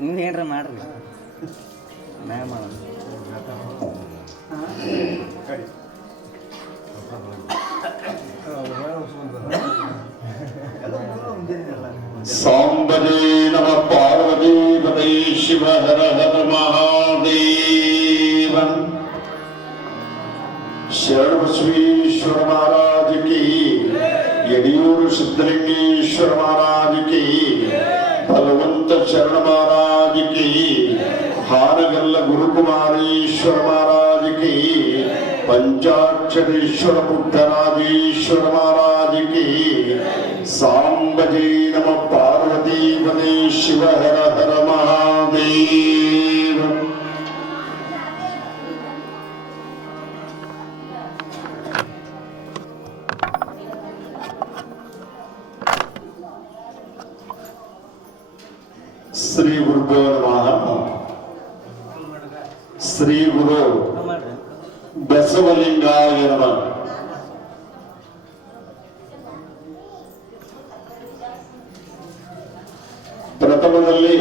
ನೀವೇನ್ರ ಮಾಡ್ರಿ ನಾ ಮಾಡೋಣ. ಸಾಂಬಜೇ ನಮ ಪಾರ್ವತಿ ಪದೇ ಶಿವ ಹರ ಹರ ಮಹಾದೇವ. ಶರಣ ಬಸವೇಶ್ವರ ಮಹಾರಾಜ ಕಿ, ಯಡಿಯೂರು ಸಿದ್ದಲಿಂಗೇಶ್ವರ ಮಹಾರಾಜ ಕಿ, ಬಲವಂತ ಶರಣ ಮಹಾರಾಜ ಕಿ, ಹಾನಗಲ್ಲ ಗುರುಕುಮಾರೇಶ್ವರ ಮಹಾರಾಜ ಕಿ, पंचाक्षरेश्वर बुद्धराजेश्वर महाराज की. सांबजे नम पार्वती पदे शिव हर हर महादेव. श्री गुरुभ्यो नमः. श्री गुरु ಬಸವಲಿಂಗಾಯ ನಮಃ. ಪ್ರಥಮದಲ್ಲಿ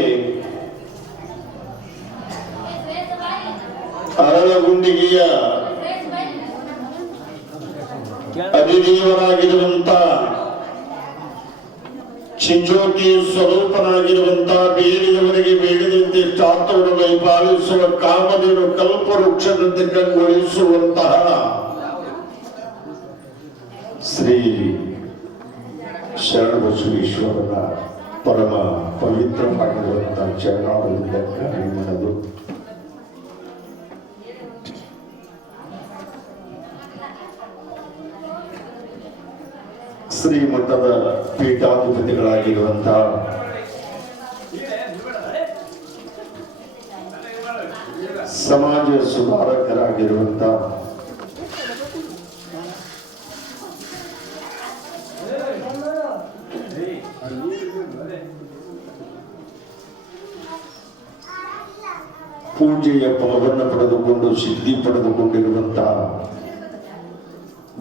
ಅರಳಗುಂಡಿಗೆಯ ಅಧಿದೇವರಾಗಿರುವಂತ ಚಿಂಚೋಟಿ ಸ್ವರೂಪನಾಗಿರುವಂತ ಬೇಡಿದವರಿಗೆ ಬೇಡಿದಂತೆ ಚಾತುರ್ಯ ಪಾಲಿಸುವ ಕಾಮಧೇನು ಕಲ್ಪವೃಕ್ಷದಂತೆ ಕಂಗೊಳಿಸುವಂತಹ ಶ್ರೀ ಶರಣ ಬಸವೇಶ್ವರನ ಪರಮ ಪವಿತ್ರವಾಗಿರುವಂತಹ ಚರಣಾರವಿಂದ ಕಾರ್ಯಮನದು. ಶ್ರೀಮಠದ ಪೀಠಾಧಿಪತಿಗಳಾಗಿರುವಂತಹ ಸಮಾಜ ಸುಧಾರಕರಾಗಿರುವಂತಹ ಪೂಜೆಯ ಫಲವನ್ನು ಪಡೆದುಕೊಂಡು ಸಿದ್ಧಿ ಪಡೆದುಕೊಂಡಿರುವಂತಹ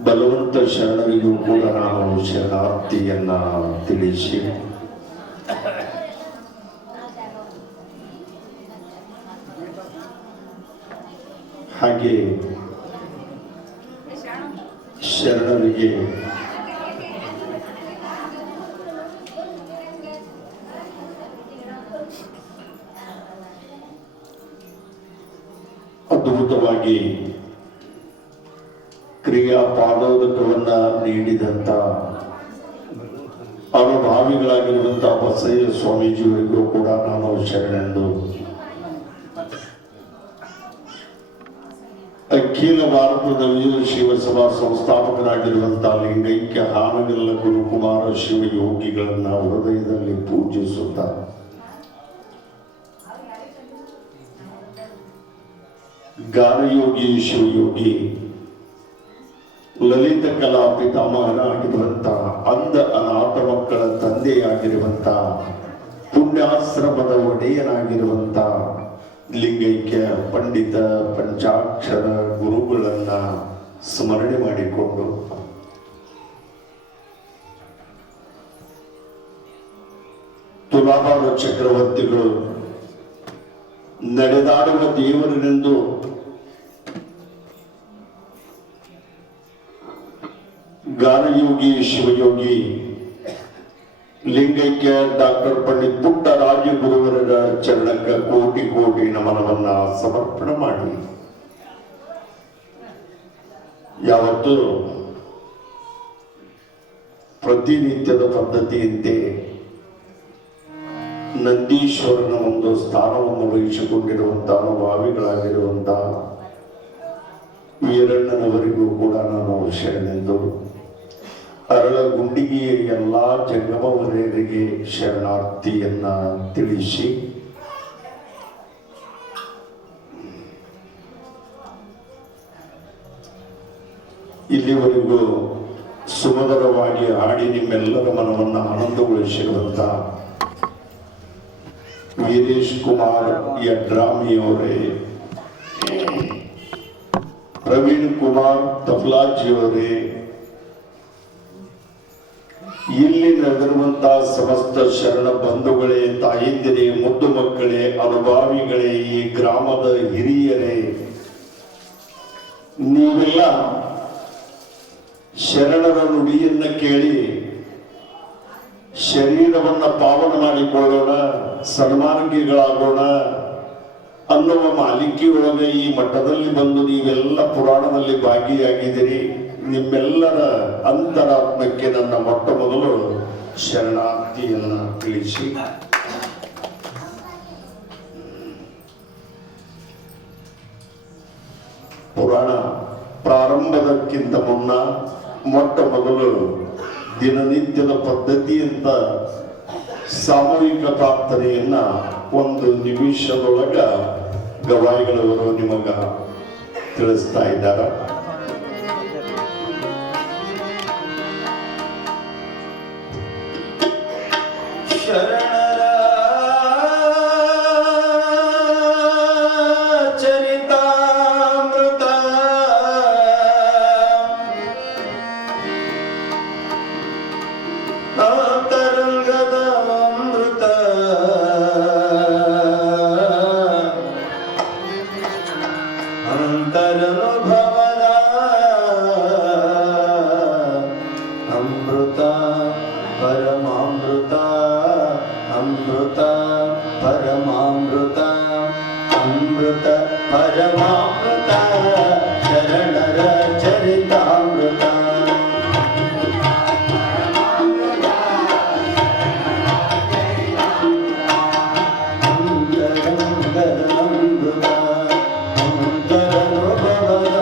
ಬಲವಂತ ಶರಣರಿಗೂ ಕೂಡ ನಾವು ಶರಣಾರ್ಥಿಯನ್ನ ತಿಳಿಸಿ, ಹಾಗೆ ಶರಣರಿಗೆ ಅದ್ಭುತವಾಗಿ ಕ್ರಿಯಾ ಪಾದೋದಕವನ್ನ ನೀಡಿದಂತ ಅನುಭಾವಿಗಳಾಗಿರುವಂತಹ ಬಸಯ್ಯ ಸ್ವಾಮೀಜಿಯವರಿಗೂ ಕೂಡ ನಾನು ಶರಣೆಂದು, ಅಖಿಲ ಭಾರತದ ವೀರ ಶಿವಸಭಾ ಸಂಸ್ಥಾಪಕರಾಗಿರುವಂತಹ ಲಿಂಗೈಕ್ಯ ಹಾನಗಲ್ಲ ಗುರುಕುಮಾರ ಶಿವಯೋಗಿಗಳನ್ನ ಹೃದಯದಲ್ಲಿ ಪೂಜಿಸುತ್ತ ಗಾನಯೋಗಿ ಶಿವಯೋಗಿ ಲಲಿತ ಕಲಾ ಪಿತಾಮಹನಾಗಿರುವಂತಹ ಅಂಧ ಅನಾಥ ಮಕ್ಕಳ ತಂದೆಯಾಗಿರುವಂತಹ ಪುಣ್ಯಾಶ್ರಮದ ಒಡೆಯನಾಗಿರುವಂತಹ ಲಿಂಗೈಕ್ಯ ಪಂಡಿತ ಪಂಚಾಕ್ಷರ ಗುರುಗಳನ್ನ ಸ್ಮರಣೆ ಮಾಡಿಕೊಂಡು ತುಲಾಭಾರ ಚಕ್ರವರ್ತಿಗಳು ನಡೆದಾಡುವ ದೇವರನೆಂದು ಗಾನಯೋಗಿ ಶಿವಯೋಗಿ ಲಿಂಗೈಕ್ಯ ಡಾಕ್ಟರ್ ಪಂಡಿತ್ ಪುಟ್ಟರಾಜ ಗುರುವರ ಚರಣಕ್ಕ ಕೋಟಿ ಕೋಟಿ ನಮನವನ್ನ ಸಮರ್ಪಣೆ ಮಾಡಿ, ಯಾವತ್ತು ಪ್ರತಿನಿತ್ಯದ ಪದ್ಧತಿಯಂತೆ ನಂದೀಶ್ವರನ ಒಂದು ಸ್ಥಾನವನ್ನು ವಹಿಸಿಕೊಂಡಿರುವಂತಹ ಅನುಭಾವಿಗಳಾಗಿರುವಂತಹ ವೀರಣ್ಣನವರಿಗೂ ಕೂಡ ನಾನು ಶರಣೆಂದು, ಅರಳಗುಂಡಿಗೆಯ ಎಲ್ಲಾ ಜಂಗಮ ವರೆಯರಿಗೆ ಶರಣಾರ್ಥಿಯನ್ನ ತಿಳಿಸಿ, ಇಲ್ಲಿವರೆಗೂ ಸುಮಧುರವಾಗಿ ಹಾಡಿ ನಿಮ್ಮೆಲ್ಲರ ಮನವನ್ನು ಆನಂದಗೊಳಿಸಿರುವಂತಹ ವೀರೇಶ್ ಕುಮಾರ್ ಯಡ್ರಾಮಿಯವರೇ, ಪ್ರವೀಣ್ ಕುಮಾರ್ ತಫ್ಲಾಜಿಯವರೇ, ಇಲ್ಲಿ ನಡೆದಿರುವಂತಹ ಸಮಸ್ತ ಶರಣ ಬಂಧುಗಳೇ, ತಾಯಂದಿರೇ, ಮುದ್ದು ಮಕ್ಕಳೇ, ಅನುಭಾವಿಗಳೇ, ಈ ಗ್ರಾಮದ ಹಿರಿಯರೇ, ನೀವೆಲ್ಲ ಶರಣರ ನುಡಿಯನ್ನ ಕೇಳಿ ಶರೀರವನ್ನ ಪಾವನ ಮಾಡಿಕೊಳ್ಳೋಣ, ಸನ್ಮಾರ್ಗಿಗಳಾಗೋಣ ಅನ್ನುವ ಮಾಲಿಕೆಯೊಳಗೆ ಈ ಮಠದಲ್ಲಿ ಬಂದು ನೀವೆಲ್ಲ ಪುರಾಣದಲ್ಲಿ ಭಾಗಿಯಾಗಿದ್ದೀರಿ. ನಿಮ್ಮೆಲ್ಲರ ಅಂತರಾತ್ಮಕ್ಕೆ ನನ್ನ ಮೊಟ್ಟ ಮೊದಲು ಶರಣಾರ್ಥಿಯನ್ನ ತಿಳಿಸಿ, ಪುರಾಣ ಪ್ರಾರಂಭದಕ್ಕಿಂತ ಮುನ್ನ ಮೊಟ್ಟ ಮೊದಲು ದಿನನಿತ್ಯದ ಪದ್ಧತಿಯಿಂದ ಸಾಮೂಹಿಕ ಪ್ರಾರ್ಥನೆಯನ್ನ ಒಂದು ನಿಮಿಷದೊಳಗ ಗವಾಯಿಗಳವರು ನಿಮಗ ತಿಳಿಸ್ತಾ ಇದ್ದಾರೆ. ಶರಣರ ಚರಿತಾಮೃತ ತರಂಗದ ಅಮೃತ ಅಂತರನುಭವದ ಅಮೃತ ಪರಮಾಮೃತ ಅಮೃತ ಪರಮಾಮೃತ ಅಮೃತ ಪರಮಾಮೃತ ಶರಣರ ಚರಿತಾಮೃತ ಅಂತರಂಗದ ಅಮೃತ ಅಂತರನುಭವದ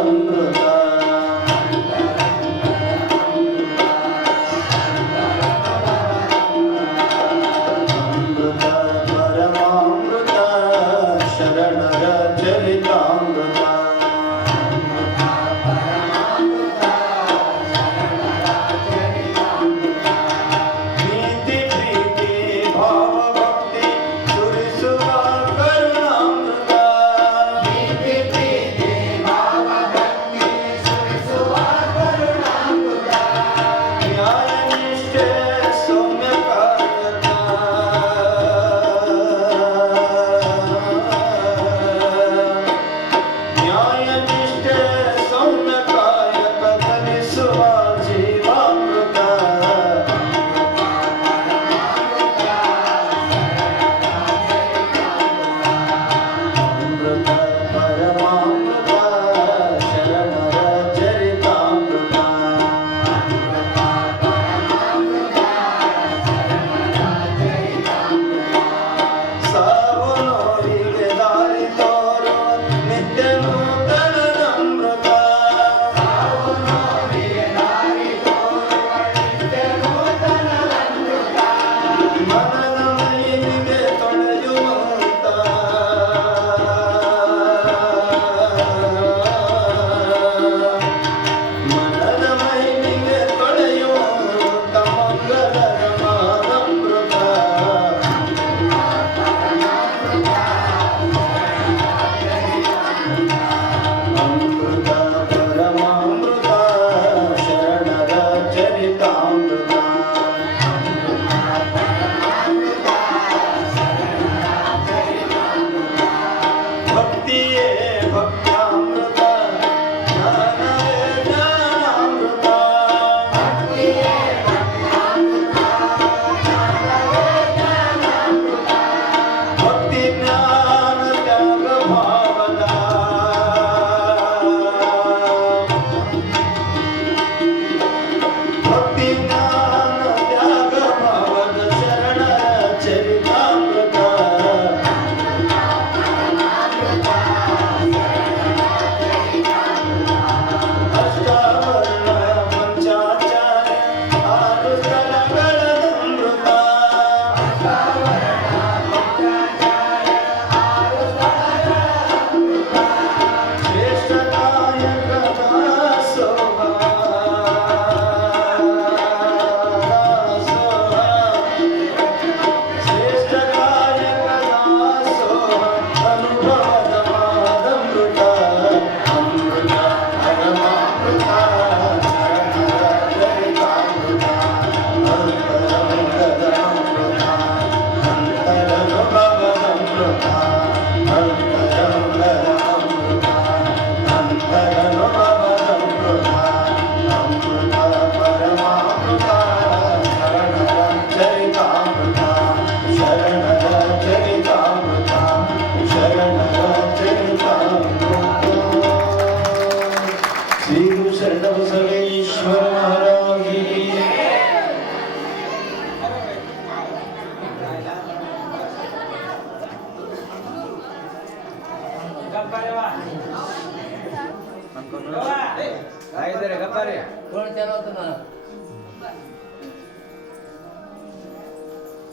ಅಮೃತ ಪರಮಾಮೃತ ಶರಣರ ಚರಿತಾಮೃತ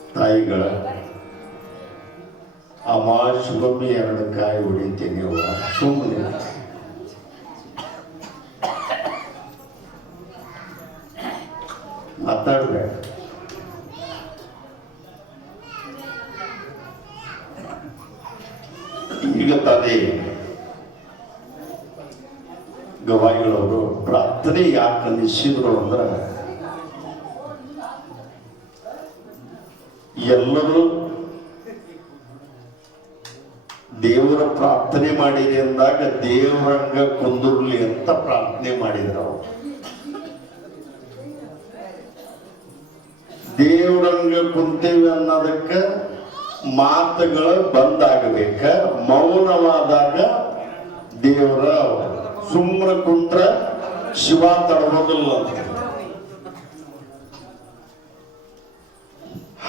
ತಾಯಿಗಳ ಅಮಾಶುಗೊಮ್ಮೆ 2 ಕಾಯಿ ಹೊಡಿತೀನಿ ಅವ್ವ ಸುಮ್ಮನೆ ಮಾತಾಡ್ಬೇಡ. ಈಗ ತಾನೇ ಗವಾಯಿಗಳವರು ಪ್ರಾರ್ಥನೆ ಯಾಕೆ ನಿಲ್ಲಿಸಿದ್ರು ಅಂದ್ರೆ ಎಲ್ಲರೂ ದೇವರ ಪ್ರಾರ್ಥನೆ ಮಾಡಿರಿ ಅಂದಾಗ ದೇವರಂಗ ಕುಂದುರ್ಲಿ ಅಂತ ಪ್ರಾರ್ಥನೆ ಮಾಡಿದ್ರು ಅವರು. ದೇವರಂಗ ಕುಂತೇವಿ ಅನ್ನೋದಕ್ಕೆ ಮಾತುಗಳು ಬಂದಾಗಬೇಕ. ಮೌನವಾದಾಗ ದೇವರ ಸುಮ್ಮನೆ ಕುಂತ್ರ ಶಿವ ತಡಬೋದಿಲ್ಲ ಅಂತ.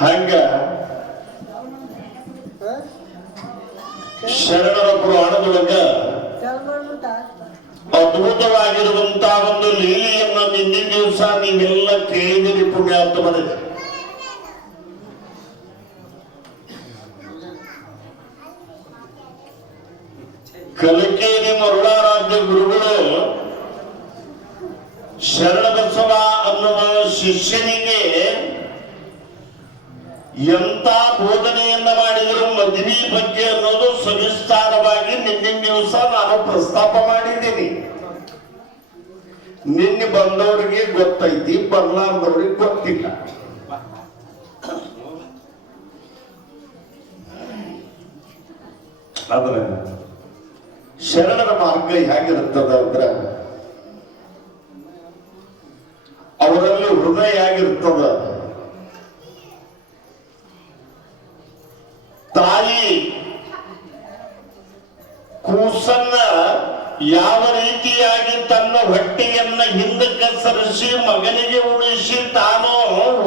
ಹಂಗ ಶರಣರ ಪುರಾಣದೊಳಗ ಅದ್ಭುತವಾಗಿರುವಂತಹ ಒಂದು ಲೀಲೆಯನ್ನ ನಿನ್ನೆ ದಿವಸ ನೀವೆಲ್ಲ ಕೇಳಿದಿರಿ ಪುಣ್ಯಾತ್ಮರೇ. ಕಲಕೇರಿ ಮರುಳಾರಾಧ್ಯ ಗುರುಗಳು ಶರಣಬಸವ ಅನ್ನುವ ಶಿಷ್ಯನಿಗೆ ಎಂತ ಬೋಧನೆಯನ್ನ ಮಾಡಿದ್ರು ಮದುವೆ ಬಗ್ಗೆ ಅನ್ನೋದು ಸವಿಸ್ತಾರವಾಗಿ ನಿನ್ನೆ ದಿವಸ ನಾನು ಪ್ರಸ್ತಾಪ ಮಾಡಿದ್ದೀನಿ. ನಿನ್ನೆ ಬಂದವರಿಗೆ ಗೊತ್ತೈತಿ, ಬರ್ಲಾರ್ದವ್ರಿಗೆ ಗೊತ್ತಿಲ್ಲ. ಆದ್ರೆ ಶರಣರ ಮಾರ್ಗ ಹೇಗಿರುತ್ತದ ಅಂದ್ರೆ ಅವರಲ್ಲಿ ಹೃದಯ ಆಗಿರ್ತದ. ತಾಯಿ ಕೂಸನ್ನ ಯಾವ ರೀತಿಯಾಗಿ ತನ್ನ ಹೊಟ್ಟೆಯನ್ನ ಹಿಂದಕ್ಕೆ ಸರಿಸಿ ಮಗನಿಗೆ ಉಳಿಸಿ ತಾನು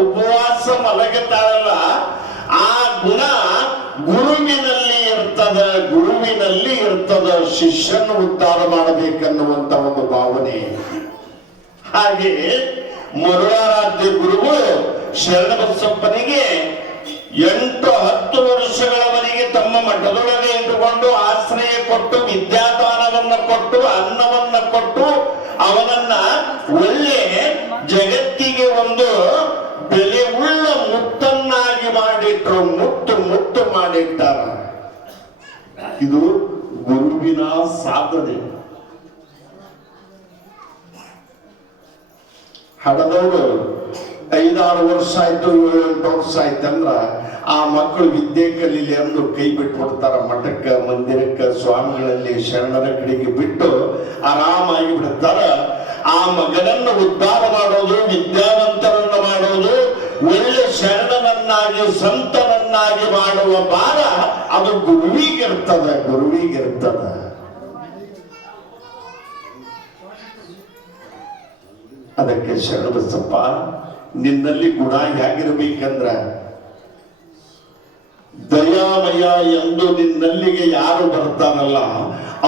ಉಪವಾಸ ಮಲಗುತ್ತಾಳಲ್ಲ, ಆ ಗುಣ ಗುರುವಿನಲ್ಲಿ ಇರ್ತದ. ಗುರುವಿನಲ್ಲಿ ಇರ್ತದ ಶಿಷ್ಯನ ಉದ್ಧಾರ ಮಾಡಬೇಕನ್ನುವಂತ ಒಂದು ಭಾವನೆ. ಹಾಗೆ ಮರುಳಾರಾಧ್ಯ ಗುರುಗಳು ಶರಣಬಸಪ್ಪನಿಗೆ 8-10 ವರ್ಷಗಳವರೆಗೆ ತಮ್ಮ ಮಠದೊಳಗೆ ಇಟ್ಟುಕೊಂಡು ಆಶ್ರಯ ಕೊಟ್ಟು ವಿದ್ಯಾದಾನವನ್ನ ಕೊಟ್ಟು ಅನ್ನವನ್ನ ಕೊಟ್ಟು ಅವನನ್ನ ಒಳ್ಳೆ ಜಗತ್ತಿಗೆ ಒಂದು ಬೆಲೆ ಉಳ್ಳ ಮುತ್ತನ್ನಾಗಿ ಮಾಡಿಟ್ರು. ಮುತ್ತು ಮಾಡಿಟ್ಟಾರ. ಇದು ಗುರುವಿನ ಸಾಧನೆ. ಹಡದವರು 5-6 ವರ್ಷ ಆಯ್ತು, 7-8 ವರ್ಷ ಆಯ್ತಂದ್ರ ಆ ಮಕ್ಕಳು ವಿದ್ಯೆ ಕಲೀಲಿ ಅಂದು ಕೈ ಬಿಟ್ಬಿಡ್ತಾರ. ಮಠಕ್ಕ ಮಂದಿರಕ್ಕ ಸ್ವಾಮಿಗಳಲ್ಲಿ ಶರಣರ ಕಡೆಗೆ ಬಿಟ್ಟು ಆರಾಮಾಗಿ ಬಿಡ್ತಾರ. ಆ ಮಗನನ್ನು ಉದ್ಧಾರ ಮಾಡೋದು, ವಿದ್ಯಾವಂತರನ್ನು ಮಾಡೋದು, ಒಳ್ಳೆ ಶರಣನನ್ನಾಗಿ ಸಂತನನ್ನಾಗಿ ಮಾಡುವ ಭಾರ ಅದು ಗುರುವಿಗಿರ್ತದ. ಅದಕ್ಕೆ ಶರಣಬಸಪ್ಪ ನಿನ್ನಲ್ಲಿ ಗುಣ ಹೇಗಿರ್ಬೇಕಂದ್ರ ದಯಾಮಯ ಎಂದು ನಿನ್ನಲ್ಲಿಗೆ ಯಾರು ಬರ್ತಾರಲ್ಲ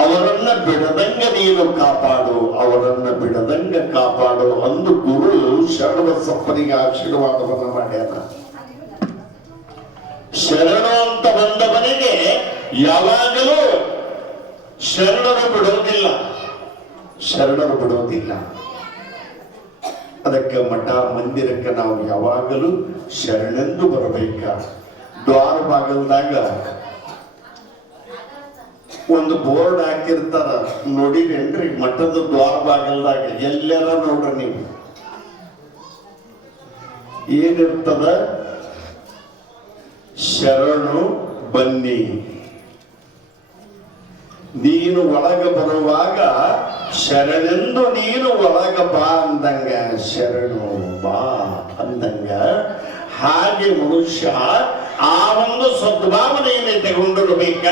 ಅವರನ್ನ ಬಿಡದಂಗ ನೀನು ಕಾಪಾಡು, ಅವರನ್ನ ಬಿಡದಂಗ ಕಾಪಾಡು ಅಂದು ಗುರು ಶರಣಬಸಪ್ಪನಿಗೆ ಆಶೀರ್ವಾದವನ್ನ ಮಾಡ್ಯಾರ. ಶರಣು ಅಂತ ಬಂದವನಿಗೆ ಯಾವಾಗಲೂ ಶರಣರು ಬಿಡೋದಿಲ್ಲ. ಅದಕ್ಕೆ ಮಠ ಮಂದಿರಕ್ಕೆ ನಾವು ಯಾವಾಗಲೂ ಶರಣೆಂದು ಬರಬೇಕ. ದ್ವಾರ ಬಾಗಲ್ದಾಗ ಒಂದು ಬೋರ್ಡ್ ಹಾಕಿರ್ತಾರ, ನೋಡಿರೇನ್ರಿ? ಮಠದ ದ್ವಾರ ಬಾಗಲ್ದಾಗ ಎಲ್ಲೆಲ್ಲ ನೋಡ್ರಿ ನೀವು, ಏನಿರ್ತದ? ಶರಣು ಬನ್ನಿ. ನೀನು ಒಳಗ ಬರುವಾಗ ಶರಣೆಂದು ನೀನು ಒಳಗ ಬಾ ಅಂದಂಗ, ಶರಣು ಬಾ ಅಂದಂಗ. ಹಾಗೆ ಮನುಷ್ಯ ಆ ಒಂದು ಸದ್ಭಾವನೆಯನ್ನು ತಗೊಂಡಿರಬೇಕ.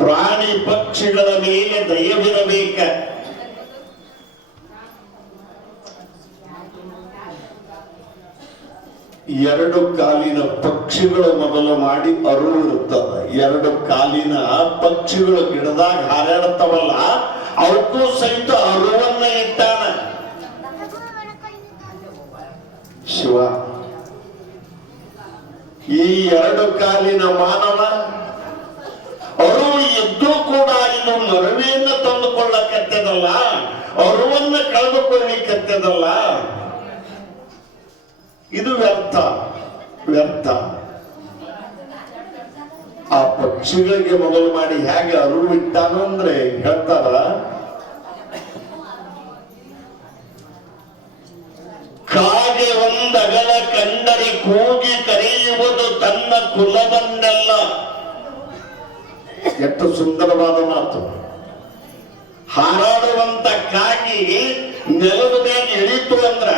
ಪ್ರಾಣಿ ಪಕ್ಷಿಗಳ ಮೇಲೆ ದಯವಿರಬೇಕ. ಎರಡು ಕಾಲಿನ ಪಕ್ಷಿಗಳು ಮೊದಲು ಮಾಡಿ ಅರು ಇರುತ್ತದ. ಎರಡು ಕಾಲಿನ ಪಕ್ಷಿಗಳು ಗಿಡದಾಗ ಹಾರಾಡ್ತಾವಲ್ಲ, ಅವಕ್ಕೂ ಸಹಿತ ಅರುವನ್ನ ಇಟ್ಟಾನ ಶಿವ. ಈ ಎರಡು ಕಾಲಿನ ಮಾನವ ಅರು ಇದ್ದು ಕೂಡ ಇದು ಮರವಿಯನ್ನು ತಂದುಕೊಳ್ಳಕತ್ತದಲ್ಲ, ಅರುವನ್ನ ಕಳೆದುಕೊಳ್ಳಿಕತ್ತದಲ್ಲ, ಇದು ವ್ಯರ್ಥ ವ್ಯರ್ಥ. ಆ ಪಕ್ಷಿಗಳಿಗೆ ಮೊದಲು ಮಾಡಿ ಹೇಗೆ ಅರಿವು ಇಟ್ಟಾನು ಅಂದ್ರೆ ಹೇಳ್ತಾರ, ಕಾಗೆ ಒಂದಗಲ ಕಂಡರೆ ಕೂಗಿ ಕರೆಯುವುದು ತನ್ನ ಕುಲವನ್ನೆಲ್ಲ. ಎಷ್ಟು ಸುಂದರವಾದ ಮಾತು. ಹಾರಾಡುವಂತ ಕಾಗಿ ನೆಲದ ಮೇಲೆ ಇಳಿತು ಅಂದ್ರ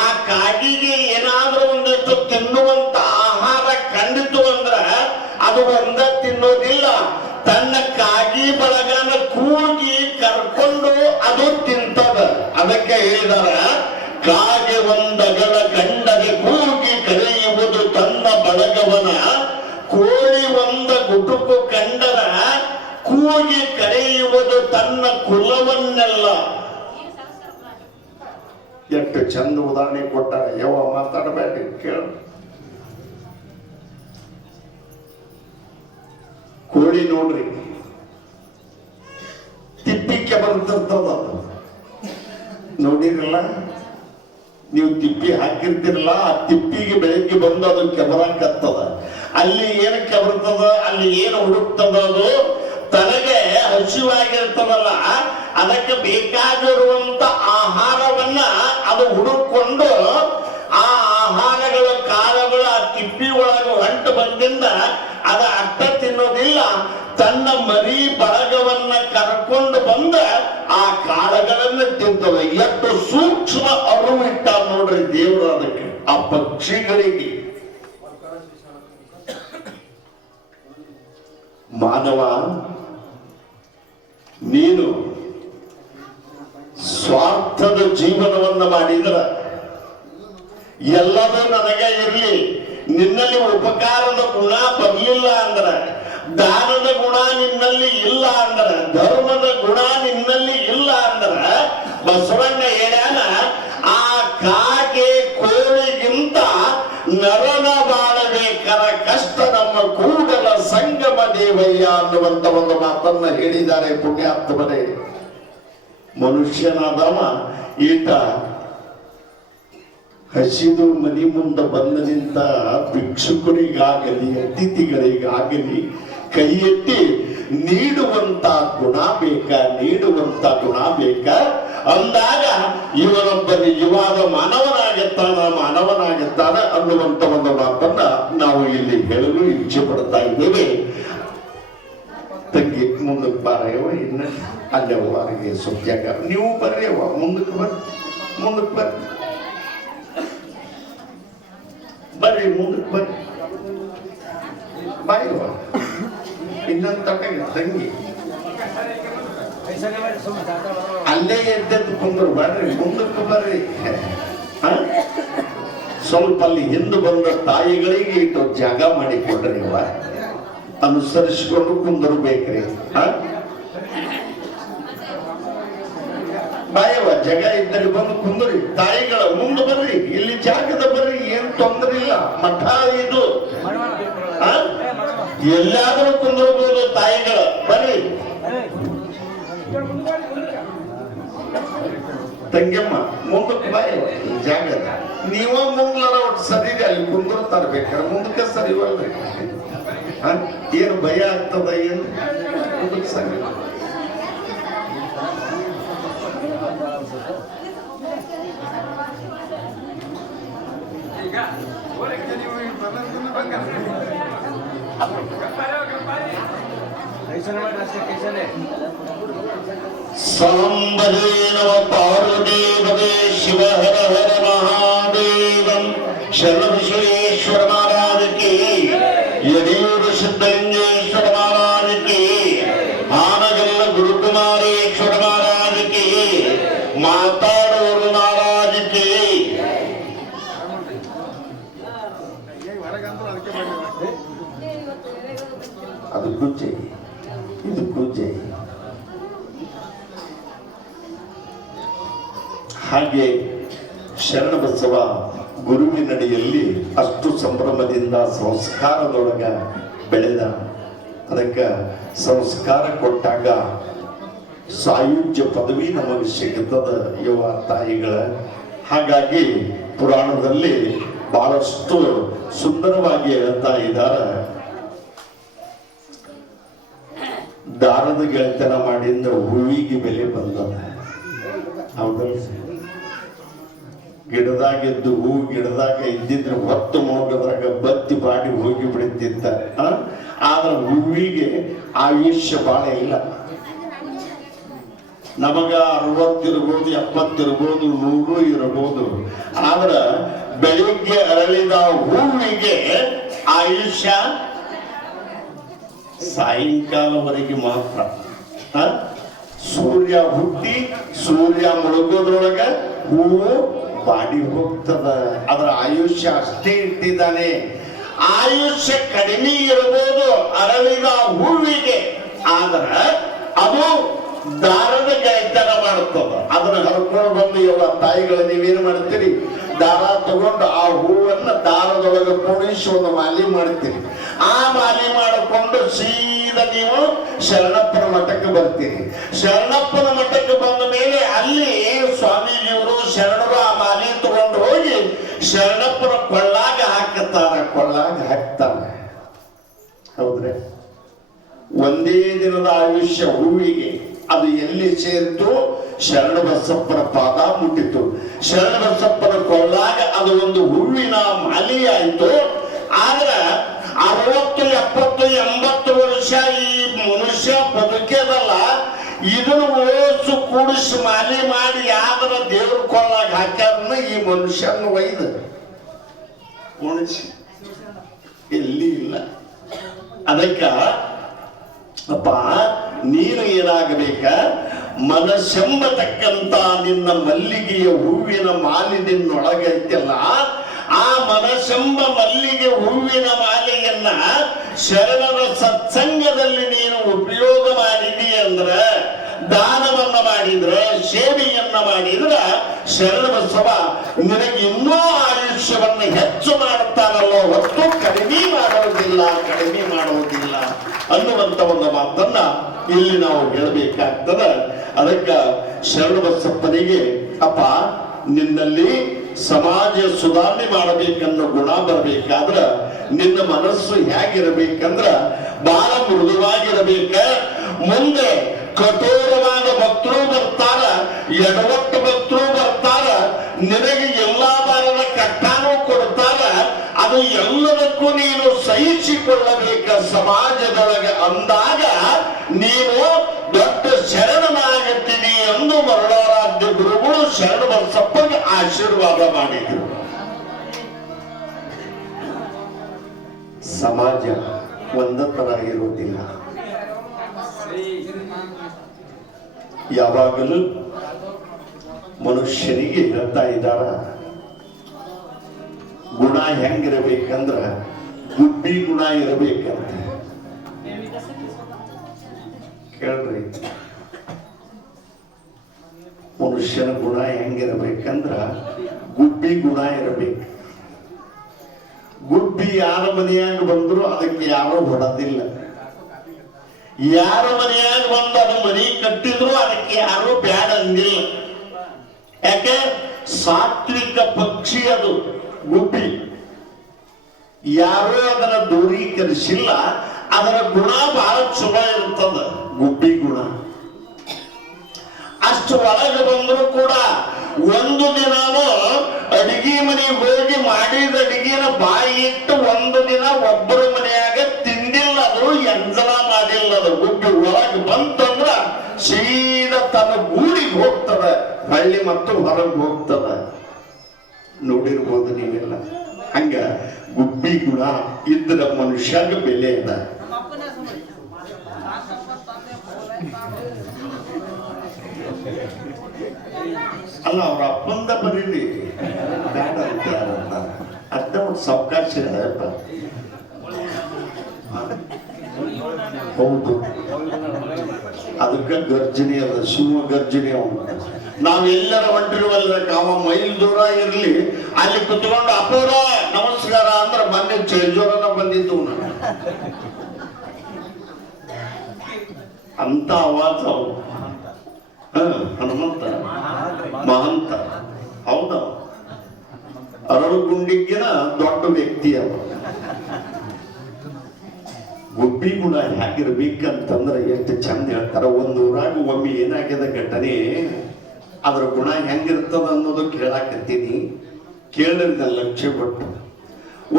ಆ ಕಾಗಿಗೆ ಏನಾದ್ರೂ ಒಂದಷ್ಟು ತಿನ್ನುವಂತ ಆಹಾರ ಕಂಡಿತು ಅಂದ್ರ ಅದು ಒಂದ ತಿನ್ನೋದಿಲ್ಲ, ತನ್ನ ಕಾಗಿ ಬಳಗನ ಕೂಗಿ ಕರ್ಕೊಂಡು ಅದು ತಿಂತದ. ಅದಕ್ಕೆ ಹೇಳಿದಾರ, ಕಾಗೆ ಒಂದಗಲ ಕಂಡರೆ ಕೂಗಿ ಕರೆಯುವುದು ತನ್ನ ಬಳಗವನ, ಕೋಳಿ ಒಂದ ಗುಟುಕು ಕಂಡರ ಕೂಗಿ ಕರೆಯುವುದು ತನ್ನ ಕುಲವನ್ನೆಲ್ಲ. ಎಷ್ಟು ಚಂದ ಉದಾಹರಣೆ ಕೊಟ್ಟಾರೆ. ಯಾವ ಮಾತಾಡಬೇಡಿ, ಕೇಳ. ಕೋಳಿ ನೋಡ್ರಿ, ತಿಪ್ಪಿಕ್ಕೆ ಬರ್ತಿರ್ತದ. ನೋಡಿರಲ್ಲ ನೀವು, ತಿಪ್ಪಿ ಹಾಕಿರ್ತಿರಲ್ಲ, ಆ ತಿಪ್ಪಿಗೆ ಬೆಳಗ್ಗೆ ಬಂದು ಅದು ಕೆಬರಾಕತ್ತದ. ಅಲ್ಲಿ ಏನು ಕೆಬರ್ತದ, ಅಲ್ಲಿ ಏನು ಹುಡುಕ್ತದ, ಅದು ತನಗೆ ಹಸಿವಾಗಿರ್ತದಲ್ಲ, ಅದಕ್ಕೆ ಬೇಕಾಗಿರುವಂತ ಆಹಾರವನ್ನ ಅದು ಹುಡುಕೊಂಡು ಆ ಆಹಾರಗಳ ಕಾಲಗಳು ಆ ತಿಪ್ಪಿ ಒಳಗೆ ಹೊಂಟು ಬಂದಿಂದ ಅದ ಅಟ್ಟ ತಿನ್ನೋದಿಲ್ಲ, ತನ್ನ ಮರಿ ಬಳಗವನ್ನ ಕರ್ಕೊಂಡು ಬಂದ ಆ ಕಾಳಗಳನ್ನು ತಿಂತವೆ. ಎಷ್ಟು ಸೂಕ್ಷ್ಮ ಅರಿವು ಇಟ್ಟ ನೋಡ್ರಿ ದೇವರು ಅದಕ್ಕೆ, ಆ ಪಕ್ಷಿಗಳಿಗೆ. ಮಾನವ, ನೀನು ಸ್ವಾರ್ಥದ ಜೀವನವನ್ನ ಮಾಡಿದ್ರ, ಎಲ್ಲವೂ ನನಗೆ ಇರ್ಲಿ, ನಿನ್ನಲ್ಲಿ ಉಪಕಾರದ ಗುಣ ಬರಲಿಲ್ಲ ಅಂದ್ರ, ದಾನದ ಗುಣ ನಿನ್ನಲ್ಲಿ ಇಲ್ಲ ಅಂದ್ರ, ಧರ್ಮದ ಗುಣ ನಿನ್ನಲ್ಲಿ ಇಲ್ಲ ಅಂದ್ರ, ಬಸವಣ್ಣ ಹೇಳ್ಯಾನ, ಆ ಕಾಗೆ ಕೋಳಿಗಿಂತ ನರನ ಬಾಳಬೇಕರ ಕಷ್ಟ ನಮ್ಮ ಕೂಡಲ ಸಂಗಮ ದೇವಯ್ಯ ಅನ್ನುವಂತ ಒಂದು ಮಾತನ್ನ ಹೇಳಿದ್ದಾರೆ ಪುಣ್ಯಾತ್ಮರೇ. ಮನುಷ್ಯನಾದವ ಈತ ಹಸಿದು ಮನಿ ಮುಂದೆ ಬಂದ ನಿಂತ ಭಿಕ್ಷುಕರಿಗಾಗಲಿ ಅತಿಥಿಗಳಿಗಾಗಲಿ ಕೈ ಎತ್ತಿ ನೀಡುವಂತ ಗುಣ ಬೇಕಾ ಅಂದಾಗ ಇವನೊಬ್ಬ ನಿಜವಾದ ಮಾನವನಾಗುತ್ತಾನ ಅನ್ನುವಂತ ಒಂದು ಮಾತನ್ನ ನಾವು ಇಲ್ಲಿ ಹೇಳಲು ಇಚ್ಛೆ ಪಡ್ತಾ ಇದ್ದೇವೆ. ತಂಗಿ ಮುಂದಕ್ಕೆ ಬಾರಯ್ಯವ, ಇನ್ನ ಅಲ್ಲವರಿಗೆ ಸತ್ಯಾಗ ನೀವು ಬರ್ರಿಯವ, ಮುಂದಕ್ಕೆ ಬರ್ರಿ ಮುಂದಕ್ಕೆ ಬರ್ರಿ ಬಾಯವ. ಇನ್ನೊಂದು ತಟಗೆ ತಂಗಿ ಅಲ್ಲೇ ಎದ್ದೆದ್ದು ಕುಂದ್ರು, ಬರ್ರಿ ಮುಂದಕ್ಕೆ ಬರ್ರಿ. ಸ್ವಲ್ಪ ಅಲ್ಲಿ ಹಿಂದೆ ಬಂದ ತಾಯಿಗಳಿಗೆ ಇಟ್ಟು ಜಾಗ ಮಾಡಿಕೊಡ್ರಿ, ಅನುಸರಿಸಿಕೊಂಡು ಕುಂದರ್ಬೇಕ್ರಿ. ಬಾಯವ ಜಾಗ ಇದ್ದಲ್ಲಿ ಬಂದು ಕುಂದ್ರಿ, ತಾಯಿಗಳ ಮುಂದೆ ಬರ್ರಿ, ಇಲ್ಲಿ ಜಾಗದ ಬರ್ರಿ, ಏನ್ ತೊಂದರೆ ಇಲ್ಲ. ಮಠ ಇದು, ಎಲ್ಲಾದ್ರೂ ಕುಂದಿರ್ಬೋದು ತಾಯಿಗಳ, ಬರ್ರಿ. ತಂಗಿಯಮ್ಮ ಮುಂದಕ್ಕೆ ಬಾಯವ, ಜಾಗದ ನೀವ ಮುಂದ್ಲಾರ ಒಟ್ಟು ಸರಿ ಅಲ್ಲಿ ಕುಂದಿರ್ತಾರ, ಬೇಕಾದ್ರೆ ಮುಂದಕ್ಕೆ ಸರಿವಲ್ರಿ. ಏನು ಭಯ ಆಗ್ತದ, ಏನು ಮುಂದಕ್ಕೆ ಸರಿ. ಸಾಂಬರೇ ನಮ ಪಾರ್ವದೇವದೇ ಶಿವ ಹರ ಹರ ಮಹಾದೇವಂ ಶರಣ ವಿಶ್ವೇಶ್ವರ ಮಹಾರಾಜ ಕಿ, ಯಡಿಯೂರು ಸಿದ್ಧಲಿಂಗೇಶ್ವರ ಮಹಾರಾಜ ಕಿ, ಆನಗಲ್ಲ ಗುರುಕುಮಾರೇಶ್ವರ ಮಹಾರಾಜ ಕಿ, ಮಾತಾಡೋರು ಮಹಾರಾಜ ಕಿ. ಇದಕ್ಕೂ ಜೈ, ಇದಕ್ಕೂ ಜೈ. ಹಾಗೆ ಶರಣಬಸವ ಗುರುವಿನಡಿಯಲ್ಲಿ ಅಷ್ಟು ಸಂಭ್ರಮದಿಂದ ಸಂಸ್ಕಾರದೊಳಗ ಬೆಳೆದ. ಅದಕ್ಕೆ ಸಂಸ್ಕಾರ ಕೊಟ್ಟಾಗ ಸಾಯುಜ್ಯ ಪದವಿ ನಮಗೆ ಸಿಗುತ್ತದೆ ಯುವ ತಾಯಿಗಳ. ಹಾಗಾಗಿ ಪುರಾಣದಲ್ಲಿ ಬಹಳಷ್ಟು ಸುಂದರವಾಗಿ ಹೇಳ್ತಾ ಇದ್ದಾರೆ, ದಾರದ ಗೆಳೆತನ ಮಾಡಿಂದ ಹೂವಿಗೆ ಬೆಲೆ ಬಂದದ. ಹೌದಲ್ಲ? ಗಿಡದಾಗಿದ್ದು ಹೂ ಗಿಡದಾಗ ಇದ್ದಿದ್ರೆ ಹೊತ್ತು ಮೋಗದ್ರಾಗ ಬತ್ತಿ ಬಾಡಿ ಹೋಗಿ ಬಿಡುತ್ತಿದ್ದ. ಆದ್ರೆ ಹೂವಿಗೆ ಆಯುಷ್ಯ ಬಹಳ ಇಲ್ಲ. ನಮಗ 60 ಇರ್ಬೋದು, 70 ಇರ್ಬೋದು, 100 ಇರಬಹುದು. ಆದ್ರೆ ಬೆಳಿಗ್ಗೆ ಅರಳಿದ ಹೂವಿಗೆ ಆಯುಷ್ಯ ಸಾಯಂಕಾಲವರೆಗೆ ಮಾತ್ರ. ಸೂರ್ಯ ಹುಟ್ಟಿ ಸೂರ್ಯ ಮುಳುಗೋದ್ರೊಳಗ ಹೂವು ಬಾಡಿ ಹೋಗ್ತದ. ಅದರ ಆಯುಷ್ಯ ಅಷ್ಟೇ ಇಟ್ಟಿದ್ದಾನೆ. ಆಯುಷ್ಯ ಕಡಿಮೆ ಇರಬಹುದು ಅರಳಿದ ಹೂವಿಗೆ, ಆದ್ರೆ ಅದು ದಾರದ ಗೆಳೆತನ ಮಾಡುತ್ತದ. ಅದನ್ನ ಹರ್ಕೊಂಡು ಬಂದು ಎಲ್ಲ ತಾಯಿಗಳು ನೀವೇನು ಮಾಡ್ತೀರಿ, ದಾರ ತಗೊಂಡು ಆ ಹೂವನ್ನ ದಾರದೊಳಗೆ ಕೂಡಿಸಿ ಒಂದು ಮಾಲಿ ಮಾಡ್ತೀರಿ. ಆ ಮಾಲಿ ಮಾಡಿಕೊಂಡು ಸೀದಾ ನೀವು ಶರಣಪ್ಪನ ಮಠಕ್ಕೆ ಬರ್ತೀರಿ. ಶರಣಪ್ಪನ ಮಠಕ್ಕೆ ಬಂದ ಮೇಲೆ ಅಲ್ಲಿ ಸ್ವಾಮೀಜಿಯವರು ಶರಣರು ಆ ಮಾಲಿ ತಗೊಂಡು ಹೋಗಿ ಶರಣಪ್ಪನ ಕೊಳ್ಳಾಗ ಹಾಕುತ್ತಾರೆ, ಕೊಳ್ಳಾಗ ಹಾಕ್ತಾರೆ. ಹೌದ್ರಿ? ಒಂದೇ ದಿನದ ಆಯುಷ್ಯ ಹೂವಿಗೆ. ಅದು ಎಲ್ಲಿ ಸೇರಿತು? ಶರಣಬಸಪ್ಪನ ಪಾದ ಮುಟ್ಟಿತು. ಶರಣಬಸಪ್ಪನ ಕೊಳ್ಳಾಗ ಅದು ಒಂದು ಹೂವಿನ ಮಾಲಿ ಆಯಿತು. ಆದ್ರೆ 60, 70, 80 ವರ್ಷ ಈ ಮನುಷ್ಯ ಬದುಕೇದಲ್ಲ, ಇದನ್ನು ಓಸು ಕೂಡಿಸಿ ಮಾಲಿ ಮಾಡಿ ಯಾವ್ದರ ದೇವ್ರ ಕೊಳ್ಳಾಗ ಹಾಕ್ಯಾರನ್ನ ಈ ಮನುಷ್ಯನ ಒಯ್ದು ಉಣಿಸಿ ಎಲ್ಲಿ ಇಲ್ಲ. ಅದಕ್ಕ ಅಪ್ಪ ನೀನು ಏನಾಗಬೇಕ, ಮನಸ್ಸೆಂಬತಕ್ಕಂತ ನಿನ್ನ ಮಲ್ಲಿಗೆಯ ಹೂವಿನ ಮಾಲಿ ನಿನ್ನೊಳಗೈತಲ್ಲ, ಆ ಮನಸ್ಸೆಂಬ ಮಲ್ಲಿಗೆ ಹೂವಿನ ಮಾಲೆಯನ್ನ ಶರಣರ ಸತ್ಸಂಗದಲ್ಲಿ ನೀನು ಉಪಯೋಗ ಮಾಡಿದಿ ಅಂದ್ರ, ದಾನವನ್ನ ಮಾಡಿದ್ರೆ, ಸೇವೆಯನ್ನ ಮಾಡಿದ್ರ ಶರಣಬಸವ ನಿನಗೆ ಇನ್ನೂ ಆಯುಷ್ಯವನ್ನ ಹೆಚ್ಚು ಮಾಡುತ್ತಾನಲ್ಲೋ ಹೊತ್ತು ಕಡಿಮೆ ಮಾಡುವುದಿಲ್ಲ, ಕಡಿಮೆ ಮಾಡುವುದಿಲ್ಲ ಅನ್ನುವಂತ ಒಂದು ಮಾತನ್ನ ಇಲ್ಲಿ ನಾವು ಹೇಳಬೇಕಾಗ್ತದ. ಅದಕ್ಕ ಶರಣಬಸಪ್ಪನಿಗೆ, ಅಪ್ಪ ನಿನ್ನಲ್ಲಿ ಸಮಾಜ ಸುಧಾರಣೆ ಮಾಡಬೇಕನ್ನೋ ಗುಣ ಬರಬೇಕಾದ್ರ ನಿನ್ನ ಮನಸ್ಸು ಹೇಗಿರಬೇಕಂದ್ರ ಬಹಳ ಮೃದುವಾಗಿರಬೇಕ. ಮುಂದೆ ಕಠೋರವಾದ ಭಕ್ತರು ಬರ್ತಾರ, ಎಡವಟ್ಟು ಭಕ್ತರು ಬರ್ತಾರ, ನಿನಗೆ ಎಲ್ಲಾ ಬಾರದ ಕಟ್ಟಾನು ಕೊಡ್ತಾರ. ಅದು ಎಲ್ಲದಕ್ಕೂ ನೀನು ಸಹಿಸಿಕೊಳ್ಳಬೇಕ ಸಮಾಜದೊಳಗೆ. ಅಂದಾಗ ನೀನು ದೊಡ್ಡ ಶರಣನಾಗುತ್ತೀನಿ ಎಂದು ಮರುಳಾರಾಧ್ಯ ಗುರುಗಳು ಶರಣಬಸಪ್ಪಗೆ ಆಶೀರ್ವಾದ ಮಾಡಿದ್ರು. ಸಮಾಜ ಒಂದ ತರ ಇರುವುದಿಲ್ಲ. ಯಾವಾಗಲೂ ಮನುಷ್ಯನಿಗೆ ಹೇಳ್ತಾ ಇದ್ದಾರ, ಗುಣ ಹೆಂಗಿರಬೇಕಂದ್ರ ಗುಬ್ಬಿ ಗುಣ ಇರಬೇಕಂತ. ಕೇಳ್ರಿ, ಮನುಷ್ಯನ ಗುಣ ಹೆಂಗಿರಬೇಕಂದ್ರ ಗುಬ್ಬಿ ಗುಣ ಇರಬೇಕು. ಗುಬ್ಬಿ ಯಾರ ಮನೆಯಾಗ ಬಂದ್ರು ಅದಕ್ಕೆ ಯಾರೋ ಹೊಡೋದಿಲ್ಲ. ಯಾರ ಮನೆಯಾಗ ಬಂದು ಅದು ಮನೆ ಕಟ್ಟಿದ್ರು ಅದಕ್ಕೆ ಯಾರು ಬ್ಯಾಡ ಅಂದಿಲ್ಲ. ಯಾಕೆ? ಸಾತ್ವಿಕ ಪಕ್ಷಿ ಅದು ಗುಬ್ಬಿ. ಯಾರು ಅದನ್ನ ದೂರೀಕರಿಸಿಲ್ಲ. ಅದರ ಗುಣ ಬಹಳ ಚಲೋ ಇರುತ್ತದ, ಗುಬ್ಬಿ ಗುಣ. ಅಷ್ಟು ಒಳಗೆ ಬಂದ್ರು ಕೂಡ ಒಂದು ದಿನನೂ ಅಡಿಗೆ ಮನೆಗೆ ಹೋಗಿ ಮಾಡಿದ ಅಡಿಗೆನ ಬಾಯಿ ಇಟ್ಟು ಒಂದು ದಿನ ಒಬ್ಬರ ಮನೆಯಾಗ ತಿಂದಿಲ್ಲ, ಅದು ಎಂಜಲ ಮಾಡಿಲ್ಲ. ಅದು ಗುಬ್ಬಿ ಒಳಗೆ ಬಂತಂದ್ರ ಸೀದಾ ತನ್ನ ಗೂಡಿಗೆ ಹೋಗ್ತದ, ಹಳ್ಳಿ ಮತ್ತು ಹೊರಗೆ ಹೋಗ್ತದ. ನೋಡಿರ್ಬೋದು ನೀವೆಲ್ಲ. ಹಂಗ ಗುಬ್ಬಿ ಗುಣ ಇದ್ರ ಮನುಷ್ಯಗ ಬೆಲೆ ಅದ. ಅಲ್ಲ, ಅವ್ರ ಅಪ್ಪಂದ ಬರೀಲಿ ಬೇಡ ಅಂತ ಅದ ಒಂದು ಸಾವಕಾಶ ಹೌದು, ಅದಕ್ಕೆ ಗರ್ಜನೆ ಅದ, ಶಿವ ಗರ್ಜನೆ ಅವನು. ನಾವೆಲ್ಲರ ಹೊಂಟಿರುವಲ್ಲ, ಅವ ಮೈಲ್ ದೂರ ಇರ್ಲಿ, ಅಲ್ಲಿ ಕುತ್ಕೊಂಡು ಅಪೂರ ನಮಸ್ಕಾರ ಅಂದ್ರೆ ಮೊನ್ನೆ ಚೇಜೋರನ ಬಂದಿದ್ದು ನಾನು. ಅಂತ ಆವಾಜ ಅವು. ಹನುಮಂತ ಮಹಂತ, ಹೌದ, ಅರಳುಗುಂಡಿಗಿನ ದೊಡ್ಡ ವ್ಯಕ್ತಿ ಅವ. ಗುಬ್ಬಿ ಗುಣ ಹೇಗಿರ್ಬೇಕಂತಂದ್ರೆ ಎಷ್ಟು ಚಂದ ಹೇಳ್ತಾರ. ಒಂದು ಊರಾಗ ಒಮ್ಮೆ ಏನಾಗ್ಯದ ಘಟನೆ, ಅದ್ರ ಗುಣ ಹೆಂಗಿರ್ತದ ಅನ್ನೋದು ಕೇಳಾಕತ್ತೀನಿ, ಕೇಳಿದ ಲಕ್ಷ್ಯ ಕೊಟ್ಟು.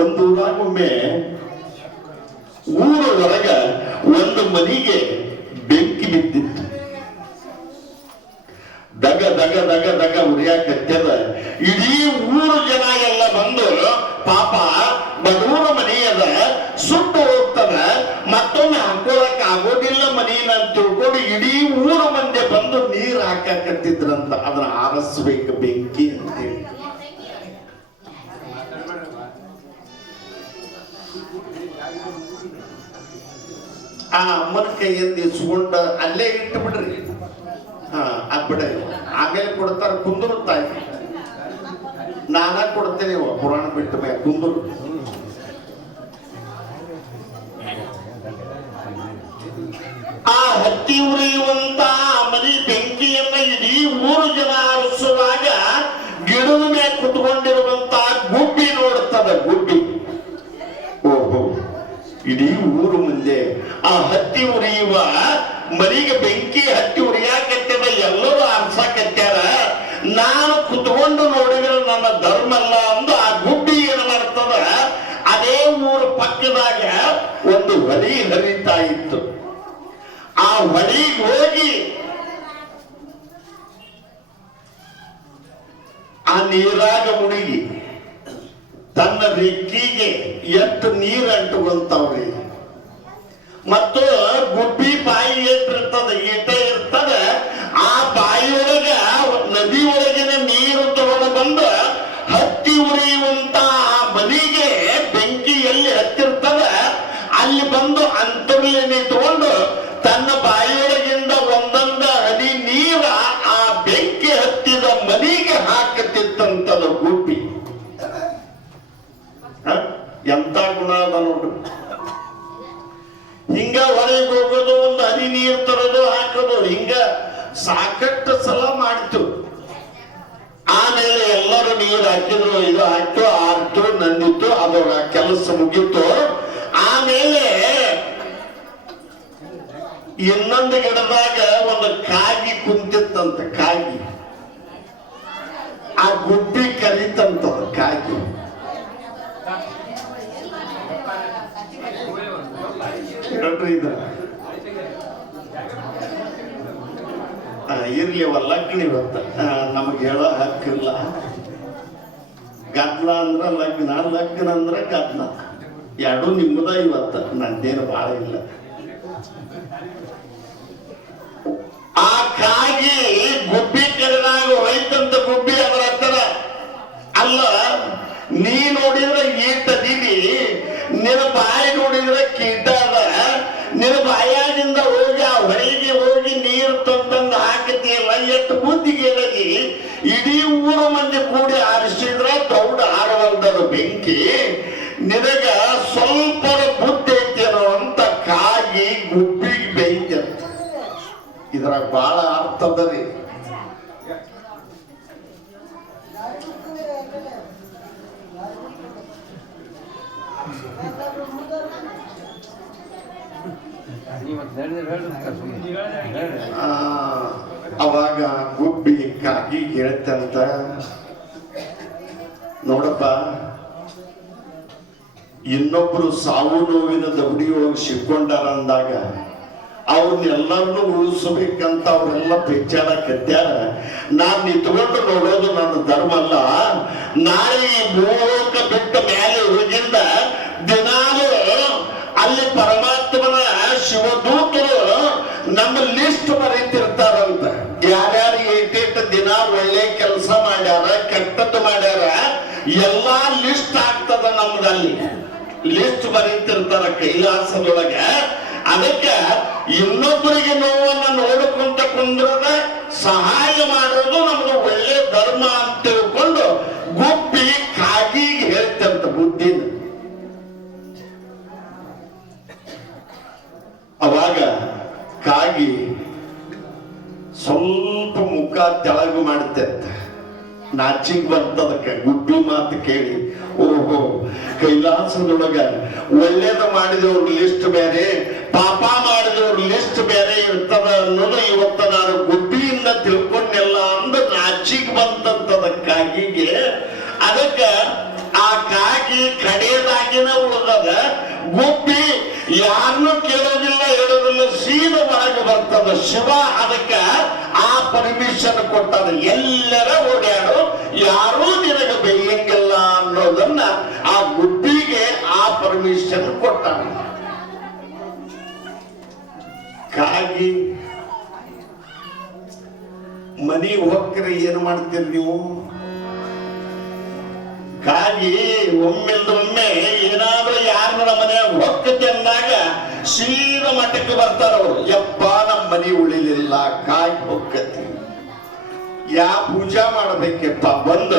ಒಂದು ಊರಾಗ ಒಮ್ಮೆ ಊರ ಹೊರಗ ಒಂದು ಮನೆಗೆ ಬೆಂಕಿ ಬಿದ್ದಿತ್ತು. ದಗ ದಗ ದಗ ದಗ ಉರಿಯಾಕತ್ಯದ. ಇಡೀ ಊರು ಜನ ಎಲ್ಲ ಬಂದು, ಪಾಪ ಬಡೂರ ಮನೆಯದ ಸುಟ್ಟು ಹೋಗ್ತದ, ಮತ್ತೊಮ್ಮೆ ಹಾಕೊಳ್ಳಕ್ ಆಗೋದಿಲ್ಲ ಮನೆಯನ್ನ ಅಂತ ತಿಳ್ಕೊಂಡು ಇಡೀ ಊರ ಮಂದಿ ಬಂದು ನೀರು ಹಾಕಕತ್ತಿದ್ರಂತ. ಅದನ್ನ ಆರಿಸ್ಬೇಕು ಬೆಂಕಿ ಅಂತೇಳಿ. ಆ ಅಮ್ಮನ ಕೈಯಿಂದ ಇಸ್ಕೊಂಡ ಅಲ್ಲೇ ಇಟ್ಟು ಬಿಡ್ರಿ. ಬಿಡ, ಆಮೇಲೆ ಕೊಡ್ತಾರ, ಕುಂದರು ತಾಯಿ, ನಾನ ಕೊಡ್ತೇನೆ ಪುರಾಣ ಬಿಟ್ಟ ಮೇಲೆ ಕುಂದರು. ಆ ಹತ್ತಿ ಉರಿಯುವಂತ ಮನಿ ಬೆಂಕಿಯನ್ನ ಇಡೀ 3 ಜನ ಆರಿಸುವಾಗ ಗಿಡದ ಮೇಲೆ ಕುತ್ಕೊಂಡಿರುವಂತ ಗುಬ್ಬಿ ನೋಡ್ತದ. ಗುಬ್ಬಿ, ಓಹೋ, ಇಡೀ ಊರು ಮುಂದೆ ಆ ಹತ್ತಿ ಉರಿಯುವ ಮನೆಗೆ ಬೆಂಕಿ ಹತ್ತಿ ಉರಿಯಾಕತ್ಯದ, ಎಲ್ಲರೂ ಆರ್ಸಾಕತ್ಯಾರ. ನಾನು ಕುತ್ಕೊಂಡು ನೋಡಿದ್ರೆ ನನ್ನ ಧರ್ಮ ಅಲ್ಲ ಅಂದು ಆ ಗುಬ್ಬಿ ಏನು ಮಾಡ್ತದ, ಅದೇ ಊರ ಪಕ್ಕದಾಗ ಒಂದು ಹೊಳಿ ಹರಿತಾ ಇತ್ತು. ಆ ಹೊಳಿಗೆ ಹೋಗಿ ಆ ನೀರಾಗ ಮುಳುಗಿ ತನ್ನ ರೆಕ್ಕಿಗೆ ಎಷ್ಟು ನೀರು ಅಂಟುಕೊಂತವ್ರಿ. ಮತ್ತು ಗುಬ್ಬಿ ಬಾಯಿ ಏಟಿರ್ತದ, ಈಟೆ ಇರ್ತದ. ಆ ಬಾಯಿಯೊಳಗ ನದಿ ಒಳಗಿನ ನೀರು ತಗೊಂಡು ಬಂದು ಹತ್ತಿ ಉರಿಯುವಂತ ಮನೆಗೆ ಬೆಂಕಿ ಎಲ್ಲಿ ಹತ್ತಿರ್ತದ ಅಲ್ಲಿ ಬಂದು ಅಂತರ್ಲೇನೆ ತಗೊಂಡು ತನ್ನ ಬಾಯಿಯೊಳಗಿಂದ ಒಂದೊಂದ ಹನಿ ನೀರ ಆ ಬೆಂಕಿ ಹತ್ತಿದ ಮನೆಗೆ ಹಾಕುತ್ತಿತ್ತಂತದ ಗುಬ್ಬಿ. ಎಂತ ಗುಣ ಅದ ನೋಡ್ರಿ. ಹಿಂಗ ಹೊರಗೆ ಹೋಗೋದು, ಒಂದು ಹನಿ ನೀರು ತರೋದು, ಹಾಕೋದು, ಹಿಂಗ ಸಾಕಷ್ಟು ಸಲ ಮಾಡ್ತು. ಆಮೇಲೆ ಎಲ್ಲರೂ ನೀರು ಹಾಕಿದ್ರು, ಇದು ಹಾಕ್ತು, ಆರ್ತು, ನಂದಿತ್ತು, ಅದರ ಕೆಲಸ ಮುಗಿತು. ಆಮೇಲೆ ಇನ್ನೊಂದು ಗಿಡದಾಗ ಒಂದು ಕಾಗಿ ಕುಂತಿತ್ತಂತ. ಕಾಗಿ, ಆ ಗುಬ್ಬಿ ಕರೀತಂತದ ಕಾಗಿ. ಇರ್ಲಿ ಲಗ್ನ ಇವತ್ತ, ನಮಗೆ ಹೇಳೋ ಹಕ್ಕಿಲ್ಲ. ಗದ್ಲ ಅಂದ್ರ ಲಗ್ನ, ಲಗ್ನ ಅಂದ್ರ ಗದ್ಲ, ಎರಡೂ ನಿಮ್ಮದ ಇವತ್ತ, ನಂದೇನು ಬಾಳ ಇಲ್ಲ. ಆ ಕಾಗಿ ಗುಬ್ಬಿ ಕರೆದಾಗ ಹೋಯ್ತಂತ. ಗುಬ್ಬಿ ಅವರ ಹತ್ರ, ಅಲ್ಲ ನೀ ನೋಡಿದ್ರೆ ಈಟದೀನಿ, ನಿನ್ನ ಬಾಯಿ ನೋಡಿದ್ರೆ ಕೀಟ ಅದ, ನಿನ್ನ ಬಾಯಾಗಿಂದ ಹೋಗಿ ಆ ಹೊಳೆಗೆ ಹೋಗಿ ನೀರು ತಂದು ಹಾಕತಿಯಲ್ಲ, ಎಷ್ಟು ಬುದ್ಧಿಗೇಡಗಿ ಇಡೀ ಊರು ಮಂದಿ ಕೂಡಿ ಆರಿಸಿದ್ರ ದೌಡ ಆರವಲ್ದದ ಬೆಂಕಿ. ನಿನಗ ಸ್ವಲ್ಪ ಬುದ್ಧಿ ಐತೇನೋ ಅಂತ ಕಾಗಿ ಗುಬ್ಬಿಗೆ ಬೆಂಕಿ ಅಂತ. ಇದ್ರಾಗ ಬಹಳ ಅರ್ಥ ಅದ ರೀ. ಅವಾಗ ಗುಬ್ಬಿ ಕಾಗಿ ಹೇಳ್ತಂತ, ನೋಡಪ್ಪ, ಇನ್ನೊಬ್ರು ಸಾವು ನೋವಿನ ದಬಡಿಯೊಳಗೆ ಸಿಕ್ಕೊಂಡಾರ ಅಂದಾಗ ಅವ್ರನ್ನೆಲ್ಲರನ್ನೂ ಉಳಿಸಬೇಕಂತ ಅವರೆಲ್ಲ ಪೆಚ್ಚಾಡಕತ್ಯಾರ. ನಾನ್ ನಿಂತ್ಕೊಂಡು ನೋಡೋದು ನನ್ನ ಧರ್ಮ ಅಲ್ಲ. ನಾಳೆ ಈ ಭೂಲೋಕ ಬಿಟ್ಟ ಮೇಲೆ ಹೋಗಿಂದ ದಿನಾಲು ಅಲ್ಲಿ ಪರಮಾತ್ಮನ ಶಿವದೂತರು ನಮ್ಮ ಲಿಸ್ಟ್ ಬರೀತಿರ್ತಾರಂತ. ಯಾರ್ಯಾರು ಏಟೇಟು ದಿನ ಒಳ್ಳೆ ಕೆಲಸ ಮಾಡ್ಯಾರ, ಕೆಟ್ಟದ್ದು ಮಾಡ್ಯಾರ, ಎಲ್ಲಾ ಲಿಸ್ಟ್ ಆಗ್ತದ ನಮ್ದಲ್ಲಿ. ಲಿಸ್ಟ್ ಬರೀತಿರ್ತಾರ ಕೈಲಾಸದೊಳಗ. ಅದಕ್ಕೆ ಇನ್ನೊಬ್ಬರಿಗೆ ನೋವನ್ನ ನೋಡಿಕೊಂತ ಕುಂದ್ರದ ಸಹಾಯ ಮಾಡೋದು ನಮ್ದು ಒಳ್ಳೆ ಧರ್ಮ ಅಂತ ತಿಳ್ಕೊಂಡು ಗುಬ್ಬಿ ಕಾಗಿಗೆ ಹೇಳ್ತಂತ ಬುದ್ಧಿನ. ಅವಾಗ ಕಾಗಿ ಸ್ವಲ್ಪ ಮುಖ ತೆಳಗು ಮಾಡುತ್ತಂತ, ನಾಚಿಗೆ ಬರ್ತದಕ್ಕೆ ಗುಬ್ಬಿ ಮಾತು ಕೇಳಿ. ಓಹೋ, ಕೈಲಾಸದೊಳಗ ಒಳ್ಳೇದ ಮಾಡಿದವ್ರ ಲಿಸ್ಟ್ ಬೇರೆ, ಪಾಪ ಮಾಡಿದವ್ರ ಲಿಸ್ಟ್ ಬೇರೆ ಇರ್ತದ ಅನ್ನೋದು ಇವತ್ತ ನಾನು ಗುಬ್ಬಿಯಿಂದ ತಿಳ್ಕೊಂಡೆಲ್ಲ ಅಂದು ನಾಚಿಗೆ ಬಂತಂತದ ಕಾಗಿಗೆ. ಅದಕ್ಕ ಆ ಕಾಗಿ ಕಡೆಯದಾಗಿನ ಉಳಿದದ. ಗುಬ್ಬಿ ಯಾರನ್ನೂ ಕೇಳೋದಿಲ್ಲ, ಹೇಳೋದಿಲ್ಲ, ಸೀದಾ ಒಳಗೆ ಬರ್ತದ. ಶಿವ ಅದಕ್ಕ ಆ ಪರ್ಮಿಷನ್ ಕೊಟ್ಟದ, ಎಲ್ಲರ ಓಡಾಡು, ಯಾರೂ ನಿನಗೆ ಬೇಯಂಗಿಲ್ಲ ಅನ್ನೋದನ್ನ ಆ ಗುಬ್ಬಿಗೆ ಆ ಪರ್ಮಿಷನ್ ಕೊಟ್ಟಾನ. ಕಾಗಿ ಮನಿ ಹೋಗ್ರೆ ಏನು ಮಾಡ್ತೀರಿ ನೀವು? ಕಾಗಿ ಒಮ್ಮೆಲ್ಲೊಮ್ಮೆ ಏನಾದ್ರೂ ಯಾರ ಮನೆಯಾಗ ಹೊಕ್ಕತೆ ಅಂದಾಗ ಸೀದಾ ಮಠಕ್ಕೆ ಬರ್ತಾರ ಅವರು. ಯಪ್ಪ, ನಮ್ಮ ಮನೆ ಉಳಿಲಿಲ್ಲ, ಕಾಗಿ ಹೊಕ್ಕತಿ. ಯಾ ಪೂಜಾ ಮಾಡ್ಬೇಕಪ್ಪ, ಬಂದ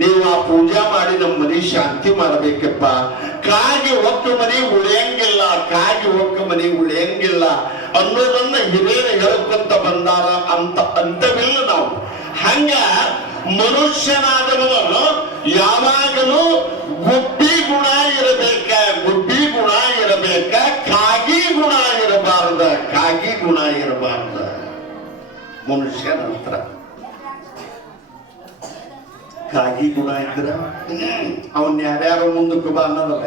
ನೀವು ಆ ಪೂಜಾ ಮಾಡಿ ನಮ್ಮ ಮನೆ ಶಾಂತಿ ಮಾಡ್ಬೇಕಪ್ಪ. ಕಾಗಿ ಹೊಕ್ಕ ಮನೆ ಉಳಿಯಂಗಿಲ್ಲ, ಕಾಗಿ ಹೊಕ್ಕ ಮನೆ ಉಳಿಯಂಗಿಲ್ಲ ಅನ್ನೋದನ್ನ ಹಿರಿಯರು ಹೇಳ್ಕೊಂತ ಬಂದಾರ ಅಂತ ಅಂತವಿಲ್ಲ ನಾವು. ಹಂಗ ಮನುಷ್ಯನಾದವನು ಯಾವಾಗಲೂ ಗುಬ್ಬಿ ಗುಣ ಇರಬೇಕ, ಗುಬ್ಬಿ ಗುಣ ಇರಬೇಕ, ಕಾಗಿ ಗುಣ ಇರಬಾರ್ದ, ಕಾಗಿ ಗುಣ ಇರಬಾರ್ದ ಮನುಷ್ಯ. ನಂತರ ಕಾಗಿ ಗುಣ ಇದ್ರ ಅವನ್ ಯಾರ್ಯಾರು ಮುಂದಕ್ಕೆ ಬಾ ಅನ್ನೋದಲ್ಲ,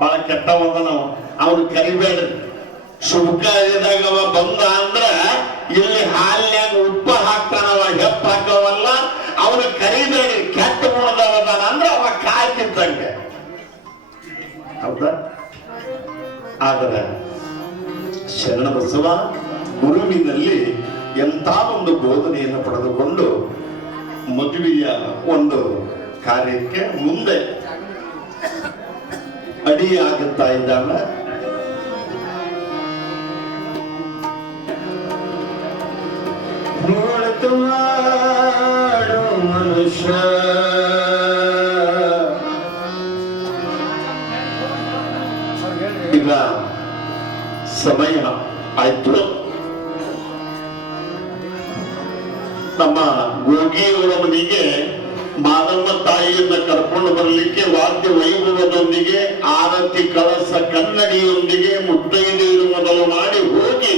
ಬಹಳ ಕೆಟ್ಟವಂದ ನಾವು ಅವ್ನು ಕರಿಬೇಡ್ರಿ. ಶುಭ ಕಾರ್ಯದಾಗ ಅವ ಬಂದ ಅಂದ್ರ ಇಲ್ಲಿ ಹಾಲ್ನ್ಯಾಗ ಉಪ್ಪು ಹಾಕ್ತಾನವ, ಹೆಪ್ಪ ಹಾಕವಲ್ಲ, ಅವನು ಕರಿಬೇಡಿ. ಕೆಟ್ಟ ಗುಣದವದಾನ ಅಂದ್ರೆ ಅವ ಕಾಯ್ತಿದ್ದಂಗೆ, ಹೌದಾ? ಆದ್ರೆ ಶರಣ ಬಸವ ಗುರುವಿನಲ್ಲಿ ಎಂಥ ಒಂದು ಬೋಧನೆಯನ್ನು ಪಡೆದುಕೊಂಡು ಮದುವೆಯ ಒಂದು ಕಾರ್ಯಕ್ಕೆ ಮುಂದೆ ಅಡಿಯಾಗುತ್ತಾ ಇದ್ದಾನ. ಮನುಷ್ಯ ಈಗ ಸಮಯ ಆಯ್ತು. ನಮ್ಮ ಗೋಗಿಯವರ ಮನೆಗೆ ಮಾದಮ್ಮ ತಾಯಿಯನ್ನ ಕರ್ಕೊಂಡು ಬರಲಿಕ್ಕೆ ವಾದ್ಯ ವೈಭವದೊಂದಿಗೆ, ಆರತಿ ಕಳಸ ಕನ್ನಡಿಯೊಂದಿಗೆ ಮುತ್ತೈದೆಯರು ಮೊದಲು ಮಾಡಿ ಹೋಗಿ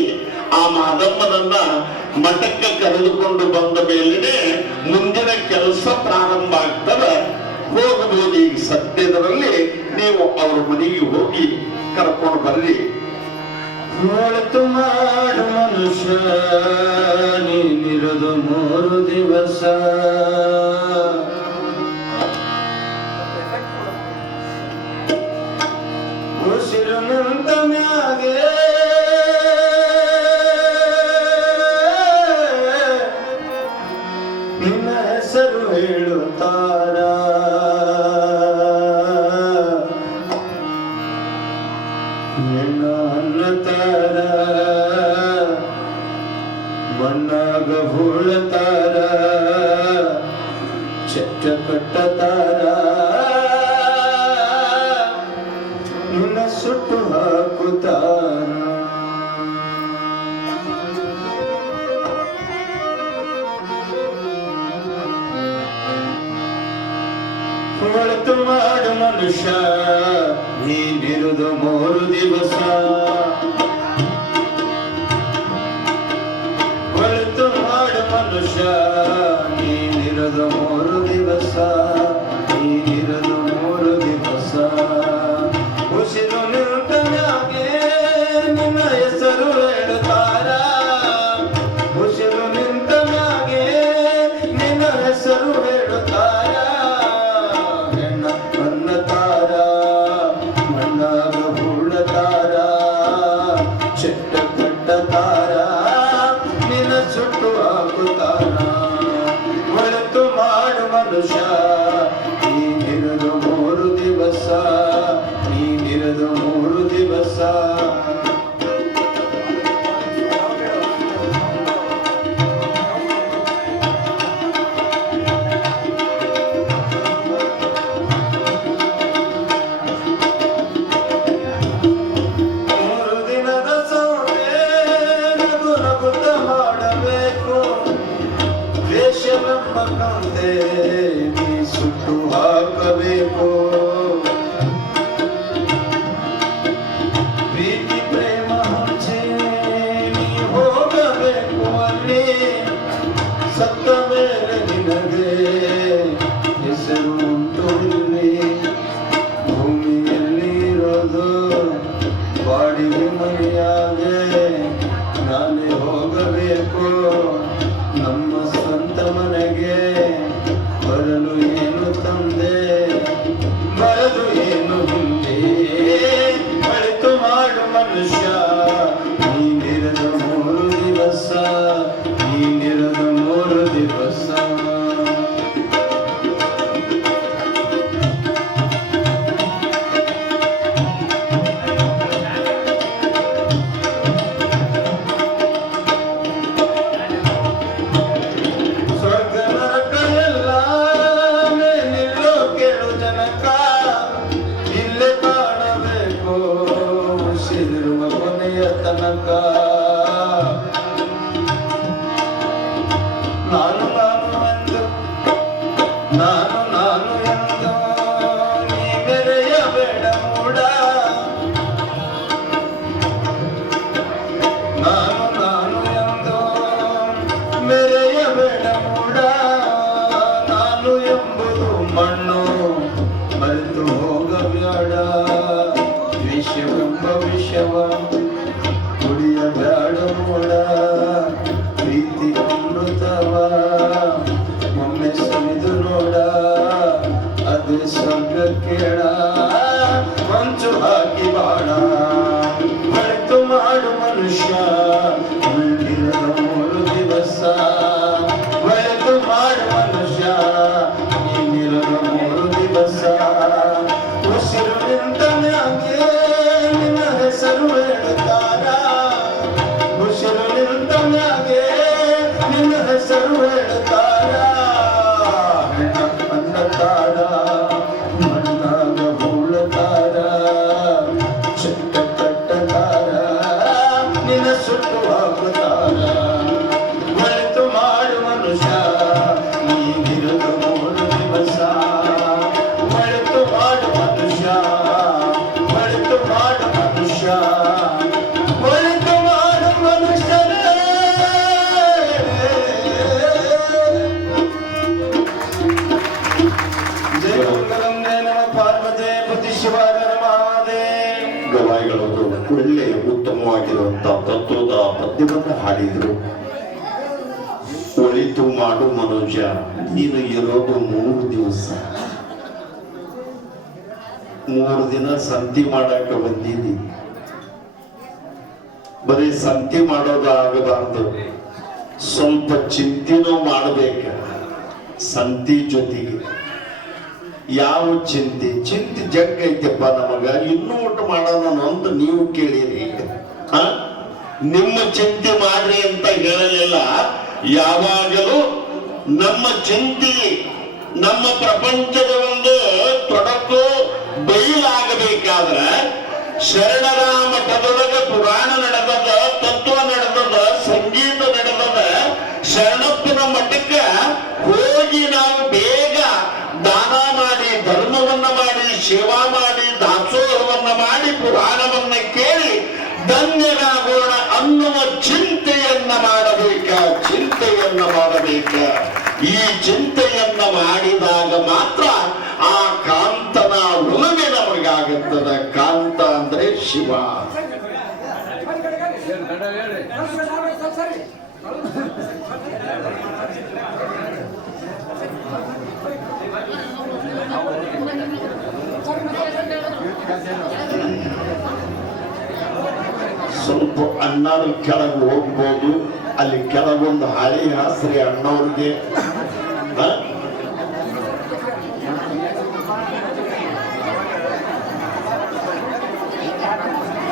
ಆ ಮಾದಮ್ಮನನ್ನ ಮಠಕ್ಕೆ ಕರೆದುಕೊಂಡು ಬಂದ ಮೇಲೇನೆ ಮುಂದಿನ ಕೆಲಸ ಪ್ರಾರಂಭ ಆಗ್ತದೆ. ಹೋಗಬಹುದು. ಈಗ ಸದ್ಯದರಲ್ಲಿ ನೀವು ಅವ್ರ ಮನೆಗೆ ಹೋಗಿ ಕರ್ಕೊಂಡು ಬರ್ರಿ. ಹೊಳತು ಮಾಡು ಮನುಷ್ಯ ನೀನಿರದು 3 ದಿವಸ, ಉಸಿರು ನಿಂತ ಮ್ಯಾಗೆ ನಿನ್ನ ಹೆಸರು ಹೇಳುತ್ತಾರ. ನಿನ್ನ ಅನ್ನತಾರ, ಮಣ್ಣಾಗ ಹೂಳತಾರ, ಚಟ್ಟ ಕಟ್ಟತಾರ, ನಿನ್ನ ಸುಟ್ಟು ಹಾಕುತ್ತಾರ. ಹೊಳತು ಮಾಡು ಮನುಷ್ಯ ನೀನಿರುವುದು 3 ದಿವಸ, ಹೊಳತು ಮಾಡು ಮನುಷ್ಯ ನೀನಿರುವುದು 3 ದಿವಸ, ನೀನಿರುವುದು 3 ದಿವಸ. ಉಸಿರು ನಿಂತ ಮ್ಯಾಗೆ ನಿನ್ನ ಹೆಸರು ಹೇಳುತ್ತಾರ, ಉಸಿರು ನಿಂತ ಮ್ಯಾಗೆ ನಿನ್ನ ಹೆಸರು ಹೇಳುತ್ತಾರ. ಹೆಣ್ಣ ಅನ್ನತಾರ, ವಿಷವೆಂಬ ವಿಷವ ಕುಡಿಯಬೇಡ ನೋಡ ಪ್ರೀತಿ ಅಮೃತವ ಒಮ್ಮೆ ಸವಿದು ನೋಡ ಅದು ಸ್ವರ್ಗ ಕೇಳ ಮಂಚು ಹಾಕಿ ಬಾಣ ಮರೆತು ಮಾಡು ಮನುಷ್ಯ ಉಳಿದಿರದ 3 ದಿವಸ ಮರೆತು ಮಾಡು ಮನುಷ್ಯ ನೀನಿರದ 3 ದಿವಸ ಉಸಿರು ನಿಂತ ಮ್ಯಾಗೆ ನಿನ್ನ ಹೆಸರು ಹೇಳುತ್ತಾರ ಉಸಿರು ನಿಂತ ಮ್ಯಾಗೆ ನಿನ್ನ ಹೆಸರು ಹೇಳುತ್ತಾರ ಅನ್ನತಾರ ಮಣ್ಣಾಗ ಹೂಳತಾರ ಚಿಕ್ಕ ಕಟ್ಟತಾರ ನಿನ್ನ ಸುಟ್ಟು ಹಾಕುತ್ತಾರ ಮರೆತು ಮಾಡು ಮನುಷ್ಯ ನೀನಿರದ 3 ದಿವಸ ಮರೆತು ಮಾಡು ಮನುಷ್ಯ ಮರೆತು ಮಾಡು ಮನುಷ್ಯ ಮರೆತು ಮಾಡು ಮನುಷ್ಯರೇ ಜಯ ಮಂಗಲಂದೇ ನಮ ಪಾರ್ವತೆ ಪತಿ ಶಿವಾರ ಮಹಾದೇವ್. ಗವಾಯಿಗಳು ಒಳ್ಳೆ ಉತ್ತಮವಾಗಿರುವಂತಹ ತತ್ವದ ಪದ್ಯವನ್ನು ಹಾಡಿದ್ರು. ಒಳಿತು ಮಾಡು ಮನುಷ್ಯ ನೀನು ಇರೋದು 3 ದಿವಸ. 3 ದಿನ ಸಂತಿ ಮಾಡಾಕ ಬಂದಿದ್ದಿ. ಬರೀ ಸಂತಿ ಮಾಡೋದು ಆಗಬಾರ್ದು, ಸ್ವಲ್ಪ ಚಿಂತೆನೂ ಮಾಡಬೇಕ ಸಂತಿ ಜೊತೆಗೆ. ಯಾವ ಚಿಂತೆ ಜಗ್ ಐತೆಪ್ಪ ನಮಗ, ಇನ್ನೂ ಊಟ ಮಾಡೋಣ ಅಂತ ನೀವು ಕೇಳಿರಿ. ನಿಮ್ಮ ಚಿಂತೆ ಮಾಡ್ರಿ ಅಂತ ಹೇಳಲಿಲ್ಲ. ಯಾವಾಗಲೂ ನಮ್ಮ ಚಿಂತೆ ನಮ್ಮ ಪ್ರಪಂಚದ ಒಂದು ತೊಡಕು ಬಯಲಾಗಬೇಕಾದ್ರೆ ಶರಣರ ಮಠದೊಳಗ ಪುರಾಣ ನಡೆದದ, ತತ್ವ ನಡೆದದ, ಸಂಗೀತ ನಡೆದದ. ಶರಣಪ್ಪನ ಮಠಕ್ಕ ಹೋಗಿ ನಾವು ಬೇಗ ದಾನ ಮಾಡಿ, ಧರ್ಮವನ್ನ ಮಾಡಿ, ಸೇವಾ ಮಾಡಿ, ದಾಸೋಹವನ್ನ ಮಾಡಿ, ಪುರಾಣವನ್ನ ಕೇಳಿ ಧನ್ಯರಾಗೋಣ ಅನ್ನುವ ಚಿಂತೆಯನ್ನ ಮಾಡಬೇಕ. ಈ ಚಿಂತೆಯನ್ನ ಮಾಡಿದಾಗ ಮಾತ್ರ ಆ ಕಾಂತನ ಒಲವೆ ನಮಗಾಗುತ್ತದೆ. ಕಾಂತ ಅಂದ್ರೆ ಶಿವ. ಸ್ವಲ್ಪ ಅಣ್ಣಾರು ಕೆಳಗೆ ಹೋಗ್ಬೋದು. ಅಲ್ಲಿ ಕೆಲವೊಂದು ಹಳಿ ಹಾಸ್ರಿ ಅಣ್ಣವ್ರಿಗೆ.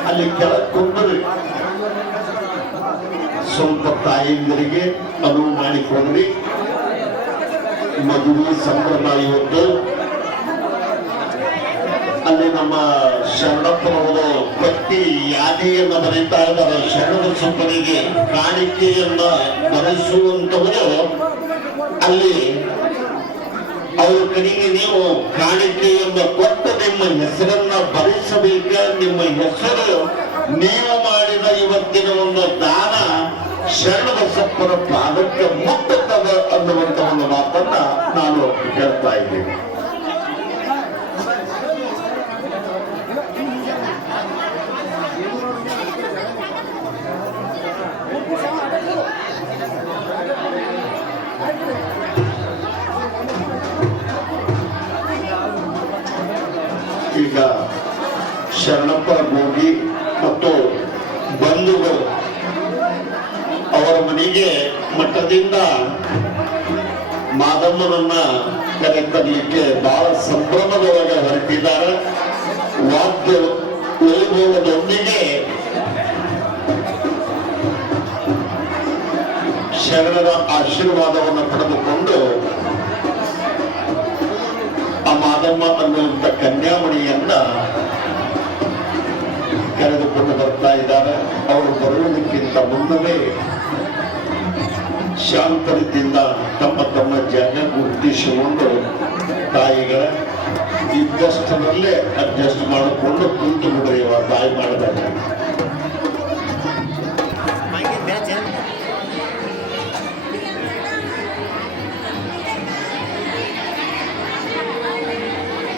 ಅಲ್ಲಿ ಕೆಳಗೆ ಕೊಂಡ್ರಿ ಸ್ವಲ್ಪ ತಾಯಿಂದರಿಗೆ ಅನುವು ಮಾಡಿಕೊಂಡ್ರಿ. ಮದುವೆ ಸಂಭ್ರಮ ಇವತ್ತು. ಅಲ್ಲಿ ನಮ್ಮ ಶರಣಪ್ಪನವರು ಪಟ್ಟಿ ಯಾದಿಯನ್ನು ಬರೀತಾ ಇದ್ದಾರೆ. ಶರಣರ ಸುಬ್ಬನಿಗೆ ಕಾಣಿಕೆಯನ್ನ ಬರೆಸುವಂತವರು ಅಲ್ಲಿ ಅವ್ರ ಕಡೆಗೆ ನೀವು ಕಾಣಿಕೆಯನ್ನು ಕೊಟ್ಟು ನಿಮ್ಮ ಹೆಸರನ್ನ ಬರೆಸಬೇಕ. ನಿಮ್ಮ ಹೆಸರು ನೀವು ಮಾಡಿದ ಇವತ್ತಿನ ಒಂದು ದಾನ ಶರಣಬಸಪ್ಪನ ಪಾದಕ್ಕೆ ಮುಟ್ಟುತ್ತದ ಅನ್ನುವಂತ ಒಂದು ಮಾತನ್ನ ನಾನು ಹೇಳ್ತಾ ಇದ್ದೀನಿ. ಈಗ ಶರಣಪ್ಪ ಗೋಗಿ ಮತ್ತು ಬಂಧುಗಳು ಅವರ ಮನೆಗೆ ಮಠದಿಂದ ಮಾದಮ್ಮನನ್ನ ಕರೆತರಲಿಕ್ಕೆ ಬಹಳ ಸಂಭ್ರಮದೊಳಗೆ ಹೊರಟಿದ್ದಾರೆ. ವಾದ್ಯ ವೈಭವದೊಂದಿಗೆ ಶರಣರ ಆಶೀರ್ವಾದವನ್ನು ಪಡೆದುಕೊಂಡು ಆ ಮಾದಮ್ಮ ಅನ್ನುವಂಥ ಕನ್ಯಾಮಣಿಯನ್ನ ಕರೆದುಕೊಂಡು ಬರ್ತಾ ಇದ್ದಾರೆ. ಅವರು ಬರುವುದಕ್ಕಿಂತ ಮುನ್ನವೇ ಶಾಂತರದಿಂದ ತಮ್ಮ ತಮ್ಮ ಜಾಗ ಗುರುತಿಸಿಕೊಂಡು ತಾಯಿಗಳ ಇದ್ದಷ್ಟರಲ್ಲೇ ಅಡ್ಜಸ್ಟ್ ಮಾಡಿಕೊಂಡು ಕುಂತು ಬಿಡ್ರಿ ತಾಯಿ ಮಾಡಿದಾಗ.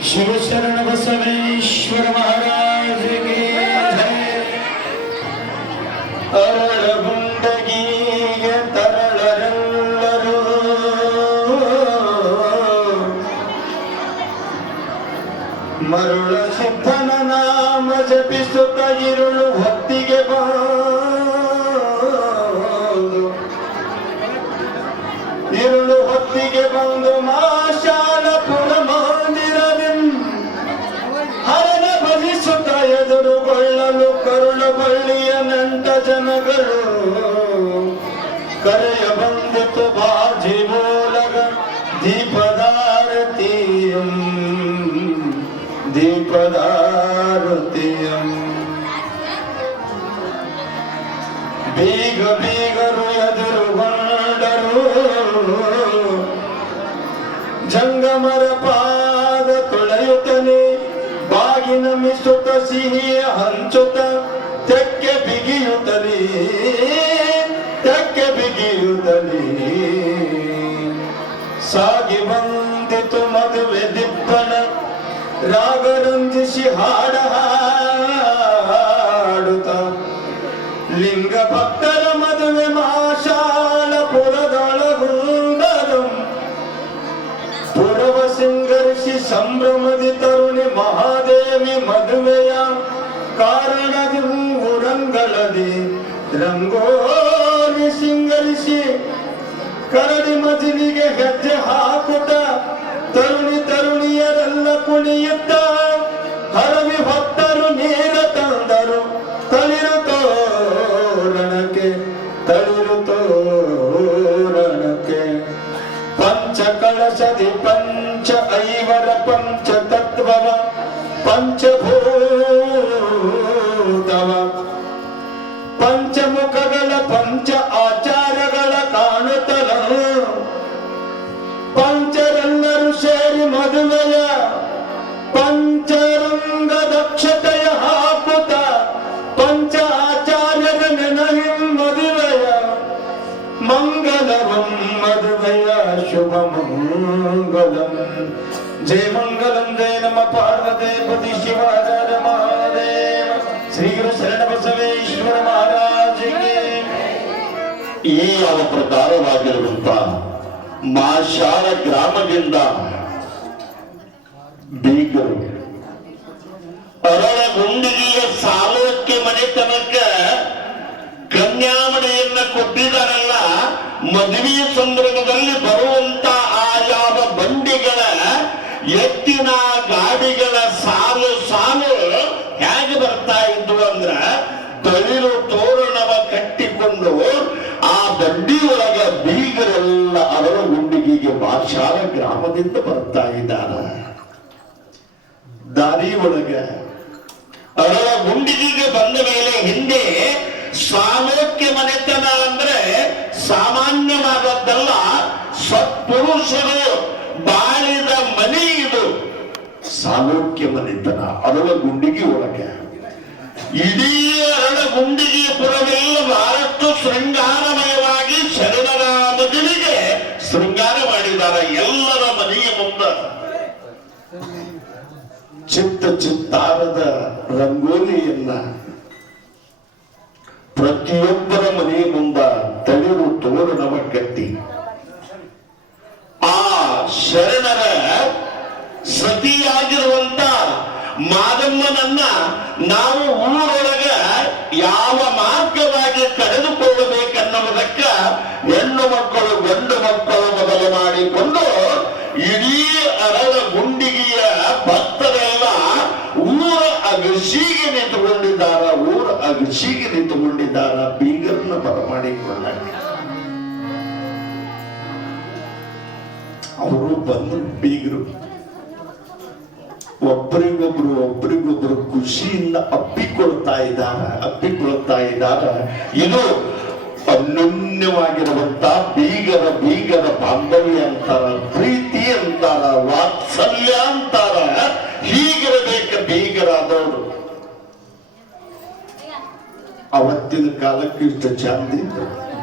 ಶಿವಶರಣ ಬಸವೇಶ್ವರ ಮಹಾರಾಜ ಗರುಡ ಸಿದ್ಧನ ನಾಮ ಜಪಿಸುತ್ತ ಇರುಳು ಹೊತ್ತಿಗೆ ಬಂದು ಮಾಶಾಲಪುರ ಮಂದಿರದಿಂ ಹರನ ಭಜಿಸುತ್ತ ಎದುರುಗೊಳ್ಳಲು ಕರುಣ ಬಳ್ಳಿಯ ನಂಟ ಜನಗಳು ಕರೆಯ ಬಂದಿತು ಬಾಜಿ ಮೂಲಗ ದೀಪದಾರತಿಯಂ ಬೀಗರು ಎದುರುಗೊಂಡರು ಜಂಗಮರ ಪಾದ ತೊಳೆಯುತ್ತಲೇ ಬಾಗಿನ ಮಿಸುತ್ತ ಸಿಹಿಯ ಹಂಚುತ್ತ ತೆಕ್ಕೆ ಬಿಗಿಯುತ್ತಲೇ ಸಾಗಿ ಬಂದಿತು ಮದುವೆ ದಿಬ್ಬನ ರಾಗರಂಜಿಸಿ ಹಾಡುತ್ತ ಲಿಂಗ ಭಕ್ತರ ಮದುವೆ ಮಾಶಾಲಪುರದೊಳಗುಂಡರು ಪುರವ ಸಿಂಗರಿಸಿ ಸಂಭ್ರಮದಿ ತರುಣಿ ಮಹಾದೇವಿ ಮದುವೆಯ ಕಾರಣದಿ ರಂಗಳದಿ ರಂಗೋಲಿ ಸಿಂಗರಿಸಿ ಕರಡಿ ಮಜಿಲಿಗೆ ಹೆಜ್ಜೆ ಹಾಕುತ್ತ ತರುಣಿಯರೆಲ್ಲ ಕುಣಿಯುತ್ತ ಹರವಿ ಭಕ್ತರು ನೀರ ತಂದರು ತಳಿರು ತೋರಣಕ್ಕೆ ಪಂಚ ಕಳಶದಿ ಪಂಚ ಐವರ ಪಂಚ ತತ್ವವ ಪಂಚಭೂತವ ಪಂಚಮುಖಗಳ ಪಂಚ ಆಚಾರಗಳ ಕಾಣುತ್ತಲ ಪಂಚರೆಲ್ಲರೂ ಸೇರಿ ಮದುವೆಯ ಪಂಚರಂಗ ದಕ್ಷತೆಯ ಹಾಕುತ್ತ ಪಂಚ ಆಚಾರ್ಯರ ನೆನಹಿ ಮದುವೆಯ ಮಂಗಲವಂ ಮದುವೆಯ ಶುಭ ಮಂಗಲಂ ಜಯ ಮಂಗಲಂ ಜಯ ನಮ ಪಾರ್ವತಿ ಪತಿ ಶಿವಾಚಾರ್ಯ ಮಹಾದೇವ ಶ್ರೀ ಗುರು ಶರಣ ಬಸವೇಶ್ವರ ಮಹಾರಾಜಿಗೆ ಈ ಯಾವ ಪ್ರಕಾರವಾಗಿರುವಂತ ಮಾಶಾಲ ಗ್ರಾಮದಿಂದ ಬೀಗರು ಅರಳಗುಂಡಿಗೆಯ ಸಾಲೋಕ್ಯ ಮನೆತನಕ್ಕ ಕನ್ಯಾಮಣೆಯನ್ನ ಕೊಟ್ಟಿದ್ದಾರಲ್ಲ. ಮದುವೆಯ ಸಂದರ್ಭದಲ್ಲಿ ಬರುವಂತ ಆ ಯಾವ ಬಂಡಿಗಳ ಎತ್ತಿನ ಗಾಡಿಗಳ ಸಾಲು ಹೇಗೆ ಬರ್ತಾ ಇದ್ವು ಅಂದ್ರ ತಳಿರು ತೋರಣವ ಕಟ್ಟಿಕೊಂಡು ಆ ಬಂಡಿ ಒಳಗ ಬೀಗರೆಲ್ಲ ಅರಳಗುಂಡಿಗೆಗೆ ಮಾಶಾಲ ಗ್ರಾಮದಿಂದ ಬರ್ತಾ ಇದ್ದಾರೆ. ದಾರಿ ಒಳಗ ಅರಳಗುಂಡಿಗೆಗೆ ಬಂದ ಮೇಲೆ ಹಿಂದೆ ಸಾಲೋಕ್ಯ ಮನೆತನ ಅಂದ್ರೆ ಸಾಮಾನ್ಯವಾದದ್ದಲ್ಲ, ಸತ್ಪುರುಷರು ಬಾಳಿದ ಮನೆ ಇದು. ಸಾಲೋಕ್ಯ ಮನೆತನ ಅರಳಗುಂಡಿಗೆ ಒಳಗೆ ಇಡೀ ಅರಳಗುಂಡಿಗೆ ಪುರವೆಲ್ಲ ಬಹಳಷ್ಟು ಶೃಂಗಾರಮಯವಾಗಿ ಶರಣರ ಮದುವೆಗೆ ಶೃಂಗಾರ ಮಾಡಿದ್ದಾರೆ. ಎಲ್ಲರ ಮನೆಯ ಮುಂದ ಚಿತ್ತಾರದ ರಂಗೋಲಿಯನ್ನ ಪ್ರತಿಯೊಬ್ಬರ ಮನೆಯ ಮುಂದ ತಳಿರು ತೋರಣವ ಕಟ್ಟಿ ಆ ಶರಣರ ಸತಿಯಾಗಿರುವಂತ ಮಾದಮ್ಮನನ್ನ ನಾವು ಊರೊಳಗ ಯಾವ ಮಾರ್ಗವಾಗಿ ಕಳೆದುಕೊಳ್ಳಬೇಕನ್ನುವುದಕ್ಕ ಹೆಣ್ಣು ಮಕ್ಕಳು ಗಂಡು ಮಕ್ಕಳು ಮೊದಲು ಮಾಡಿಕೊಂಡು ಇಡೀ ಅರಳಗುಂಡಿಗೆಯ ಭಕ್ತರೆಲ್ಲ ಊರ ಅಗಸಿಗೆ ನಿಂತುಕೊಂಡಿದ್ದಾರ ಬೀಗರನ್ನ ಬರಮಾಡಿಕೊಳ್ಳಕ್ಕೆ. ಅವರು ಬಂದು ಬೀಗರು ಒಬ್ಬರಿಗೊಬ್ರು ಖುಷಿಯಿಂದ ಅಪ್ಪಿಕೊಳ್ತಾ ಇದ್ದಾರೆ. ಇದು ಅನ್ಯೋನ್ಯವಾಗಿರುವಂತ ಬೀಗರ ಬಾಂಧವ್ಯ ಅಂತಾರ, ಪ್ರೀತಿ ಅಂತಾರ, ವಾತ್ಸಲ್ಯ ಅಂತಾರ. ಹೀಗಿರಬೇಕು ಬೀಗರಾದವರು. ಅವತ್ತಿನ ಕಾಲಕ್ಕೆ ಇಷ್ಟ ಚಂದ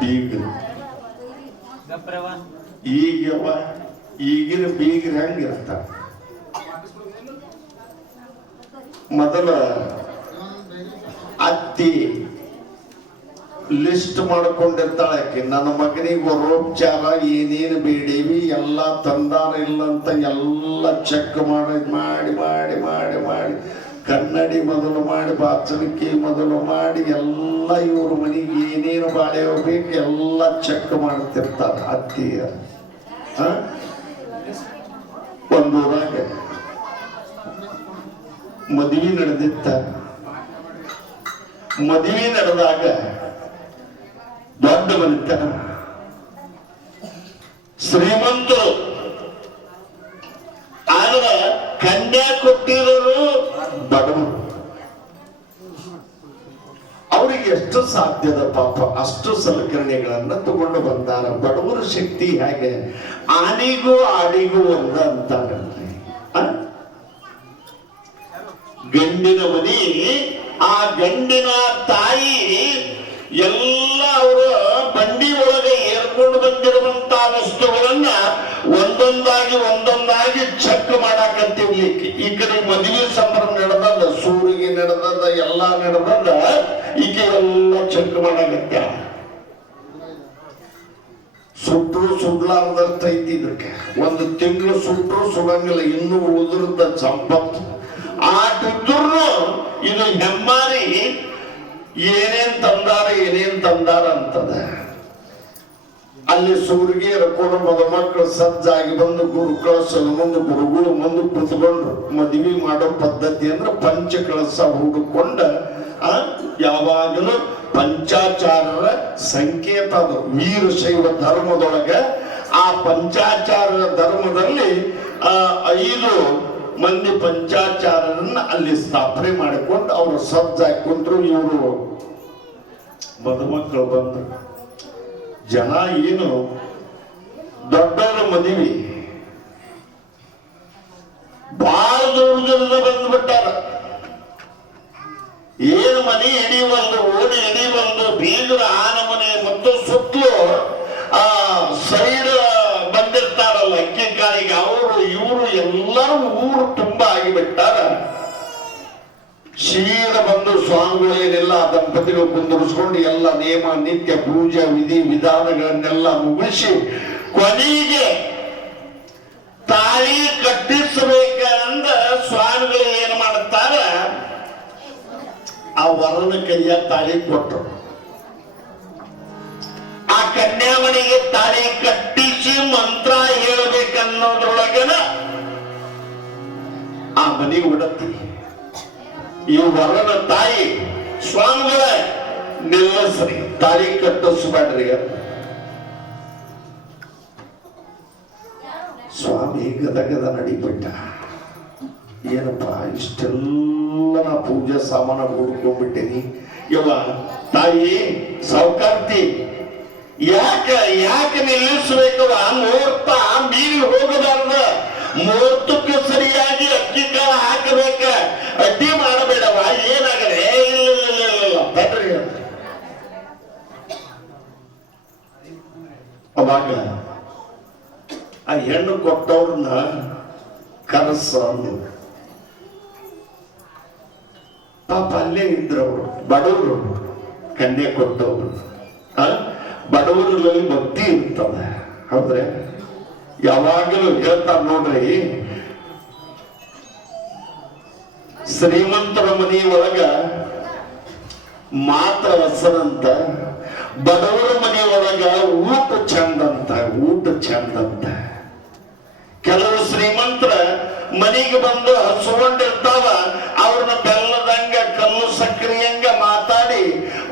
ಬೀಗರು. ಈಗಿನ ಬೀಗರು ಹೆಂಗಿರ್ತಾರ? ಮೊದಲ ಅತ್ತಿ ಲಿಸ್ಟ್ ಮಾಡ್ಕೊಂಡಿರ್ತಾಳೆ ಆಕಿ. ನನ್ನ ಮಗನಿಗೆ ವರೋಪಚಾರ ಏನೇನು ಬೇಡೇವಿ ಎಲ್ಲ ತಂದಾರ ಇಲ್ಲ ಅಂತ ಎಲ್ಲ ಚೆಕ್ ಮಾಡಿ ಮಾಡಿ ಮಾಡಿ ಮಾಡಿ ಮಾಡಿ ಕನ್ನಡಿ ಮೊದಲು ಮಾಡಿ ಬಾಚಣಿಕೆ ಮೊದಲು ಮಾಡಿ ಎಲ್ಲ ಇವ್ರ ಮನೆಗೆ ಏನೇನು ಬಾಳೆ ಹೋಗ್ಬೇಕು ಎಲ್ಲ ಚೆಕ್ ಮಾಡ್ತಿರ್ತಾರೆ ಅತ್ತಿಯ. ಒಂದು ಊರಾಗ ಮದುವೆ ನಡೆದಿತ್ತ. ಮದುವೆ ನಡೆದಾಗ ದೊಡ್ಡ ಮನೆತನ, ಶ್ರೀಮಂತರು. ಆದ್ರೆ ಕನ್ಯಾ ಕೊಟ್ಟಿರೋರು ಬಡವರು. ಅವರಿಗೆ ಎಷ್ಟು ಸಾಧ್ಯದ ಪಾಪ ಅಷ್ಟು ಸಲಕರಣೆಗಳನ್ನ ತಗೊಂಡು ಬಂದಾರ. ಬಡವರ ಶಕ್ತಿ ಹೇಗೆ, ಆನೆಗೂ ಆಡಿಗೂ ಒಂದ ಅಂತಾರಲ್ರಿ. ಗಂಡಿನ ಮನಿ, ಆ ಗಂಡಿನ ತಾಯಿ ಎಲ್ಲ ಅವರು ಬಂಡಿ ಒಳಗೆ ಏರ್ಕೊಂಡು ಬಂದಿರುವಂತ ವಸ್ತುಗಳನ್ನ ಒಂದೊಂದಾಗಿ ಒಂದೊಂದಾಗಿ ಚೆಕ್ ಮಾಡಾಕಂತಿರ್ಲಿಕ್ಕೆ. ಈ ಕಡೆ ಮದುವೆ ಸಂಭ್ರಮ ನಡೆದಲ್ಲ, ಸೂರಿಗೆ ನಡೆದಲ್ಲ, ಎಲ್ಲಾ ನಡೆದಲ್ಲ, ಈಕೆ ಎಲ್ಲ ಚೆಕ್ ಮಾಡಾಕತ್ಯ. ಸುಟ್ರು ಸುಡ್ಲಾರ್ದಷ್ಟ ಐತಿ ಇದಕ್ಕೆ. ಒಂದು ತಿಂಗಳು ಸುಟ್ರು ಸುಡಂಗಿಲ್ಲ, ಇನ್ನು ಉಳಿದಿರುತ್ತ ಸಂಪತ್ತು. ಆಟಿದ್ರು ಇದು ಹೆಮ್ಮಾರಿ ಏನೇನ್ ತಂದಾರ ಅಂತದ. ಅಲ್ಲಿ ಸೂರಿಗೆ ರಕೊಂಡು ಮದುಮಕ್ಕಳು ಸಜ್ಜಾಗಿ ಬಂದು ಗುರು ಕಳಸದ ಮುಂದೆ ಗುರುಗಳು ಮುಂದೆ ಕುತ್ಕೊಂಡ್ರು. ಮದುವೆ ಮಾಡೋ ಪದ್ಧತಿ ಅಂದ್ರೆ ಪಂಚ ಕಳಸ ಹುಡುಕೊಂಡ ಯಾವಾಗಲೂ ಪಂಚಾಚಾರರ ಸಂಕೇತ ಅದು. ವೀರಶೈವ ಧರ್ಮದೊಳಗ ಆ ಪಂಚಾಚಾರರ ಧರ್ಮದಲ್ಲಿ 5 ಮಂದಿ ಪಂಚಾಚಾರರನ್ನ ಅಲ್ಲಿ ಸ್ಥಾಪನೆ ಮಾಡಿಕೊಂಡು ಅವರು ಸಜ್ಜಾಗಿ ಕುಂತ್ರು. ಇವರು ಮದುಮಕ್ಕಳು ಬಂದ್ರು. ಜನ ಏನು ದೊಡ್ಡವರ ಮದುವೆ ಬಹಳ ದೂರದಿಂದ ಬಂದ್ಬಿಟ್ಟಾರ. ಏನು ಮನೆ ಹಿಡಿಯುವಲ್ದು, ಓಣಿ ಹಿಡಿಯುವಲ್ದು, ಬೀಗರ ಆನ ಮನೆ ಮತ್ತು ಸುತ್ತಲೂ ಸೈಡ್ ಬಂದಿರ್ತಾರಲ್ಲ ಅಕ್ಕಿ ಕಾಳಿಗೆ, ಅವರು ಇವರು ಎಲ್ಲರೂ ಊರು ತುಂಬಾ ಆಗಿಬಿಟ್ಟಾರ. ಶೀರ ಬಂದು ಸ್ವಾಮಿಗಳೇನೆಲ್ಲ ದಂಪತಿಗಳು ಕುಂದಿರಿಸ್ಕೊಂಡು ಎಲ್ಲ ನೇಮ ನಿತ್ಯ ಪೂಜಾ ವಿಧಿ ವಿಧಾನಗಳನ್ನೆಲ್ಲ ಮುಗಿಸಿ ಕೊನೆಗೆ ತಾಳಿ ಕಟ್ಟಿಸಬೇಕಂದ ಸ್ವಾಮಿಗಳು ಏನ್ ಮಾಡುತ್ತಾರ, ಆ ವರನ ಕೈಯ ತಾಳಿ ಕೊಟ್ಟರು. ಆ ಕನ್ಯಾಮಣಿಗೆ ತಾಳಿ ಕಟ್ಟಿಸಿ ಮಂತ್ರ ಹೇಳಬೇಕನ್ನೋದ್ರೊಳಗನ ಆ ಮನೆ ಉಡತಿ. ಈ ವರನ ತಾಯಿ ಸ್ವಾಮಿಗಳ ನಿಲ್ಲಸ್ರಿ, ತಾಳಿ ಕಟ್ಟಿಸ್ಬೇಡ್ರಿ. ಸ್ವಾಮಿ ಗದಗದ ನಡಿಬಿಟ್ಟ. ಏನಪ್ಪ ಇಷ್ಟೆಲ್ಲ ನಾ ಪೂಜಾ ಸಾಮಾನ ಹುಡ್ಕೊಂಡ್ಬಿಟ್ಟೇನಿ. ಯವ್ವ ತಾಯಿ ಸಾವುಕಾರ್ತಿ, ಯಾಕೆ ನಿಲ್ಲಿಸ್ಬೇಕವ? ಮುಹೂರ್ತ ಮೀರಿ ಹೋಗಬಾರ್ದ. ಮುಹೂರ್ತಕ್ಕೆ ಸರಿಯಾಗಿ ಅಕ್ಕಿ ಕಾಳ ಹಾಕಬೇಕ, ಅಡ್ಡಿ ಮಾಡಬೇಡವ. ಏನಾಗದೆ ಇಲ್ಲ ತಡ್ರಿ. ಅವಾಗ ಆ ಹೆಣ್ಣು ಕೊಟ್ಟವ್ರನ್ನ ಕನಸ ಪಾಪ ಅಲ್ಲೇ ಇದ್ರವ್ರು, ಬಡವರು ಕನ್ಯೆ ಕೊಟ್ಟವ್ರು. ಬಡವರಲ್ಲಿ ಭಕ್ತಿ ಇರ್ತದೆ. ಹೌದ್ರೆ ಯಾವಾಗಲೂ ಹೇಳ್ತಾರ ನೋಡ್ರಿ, ಶ್ರೀಮಂತರ ಮನೆಯೊಳಗ ಮಾತ್ರ ರಸದಂತ, ಬಡವರ ಮನೆಯೊಳಗ ಊಟ ಚಂದಂತ. ಕೆಲವು ಶ್ರೀಮಂತರ ಮನೆಗೆ ಬಂದು ಹಸುಕೊಂಡಿರ್ತಾವ, ಅವ್ರನ್ನ ಬೆಲ್ಲದಂಗ ಕಲ್ಲು ಸಕ್ರಿಯಂಗ ಮಾತಾಡಿ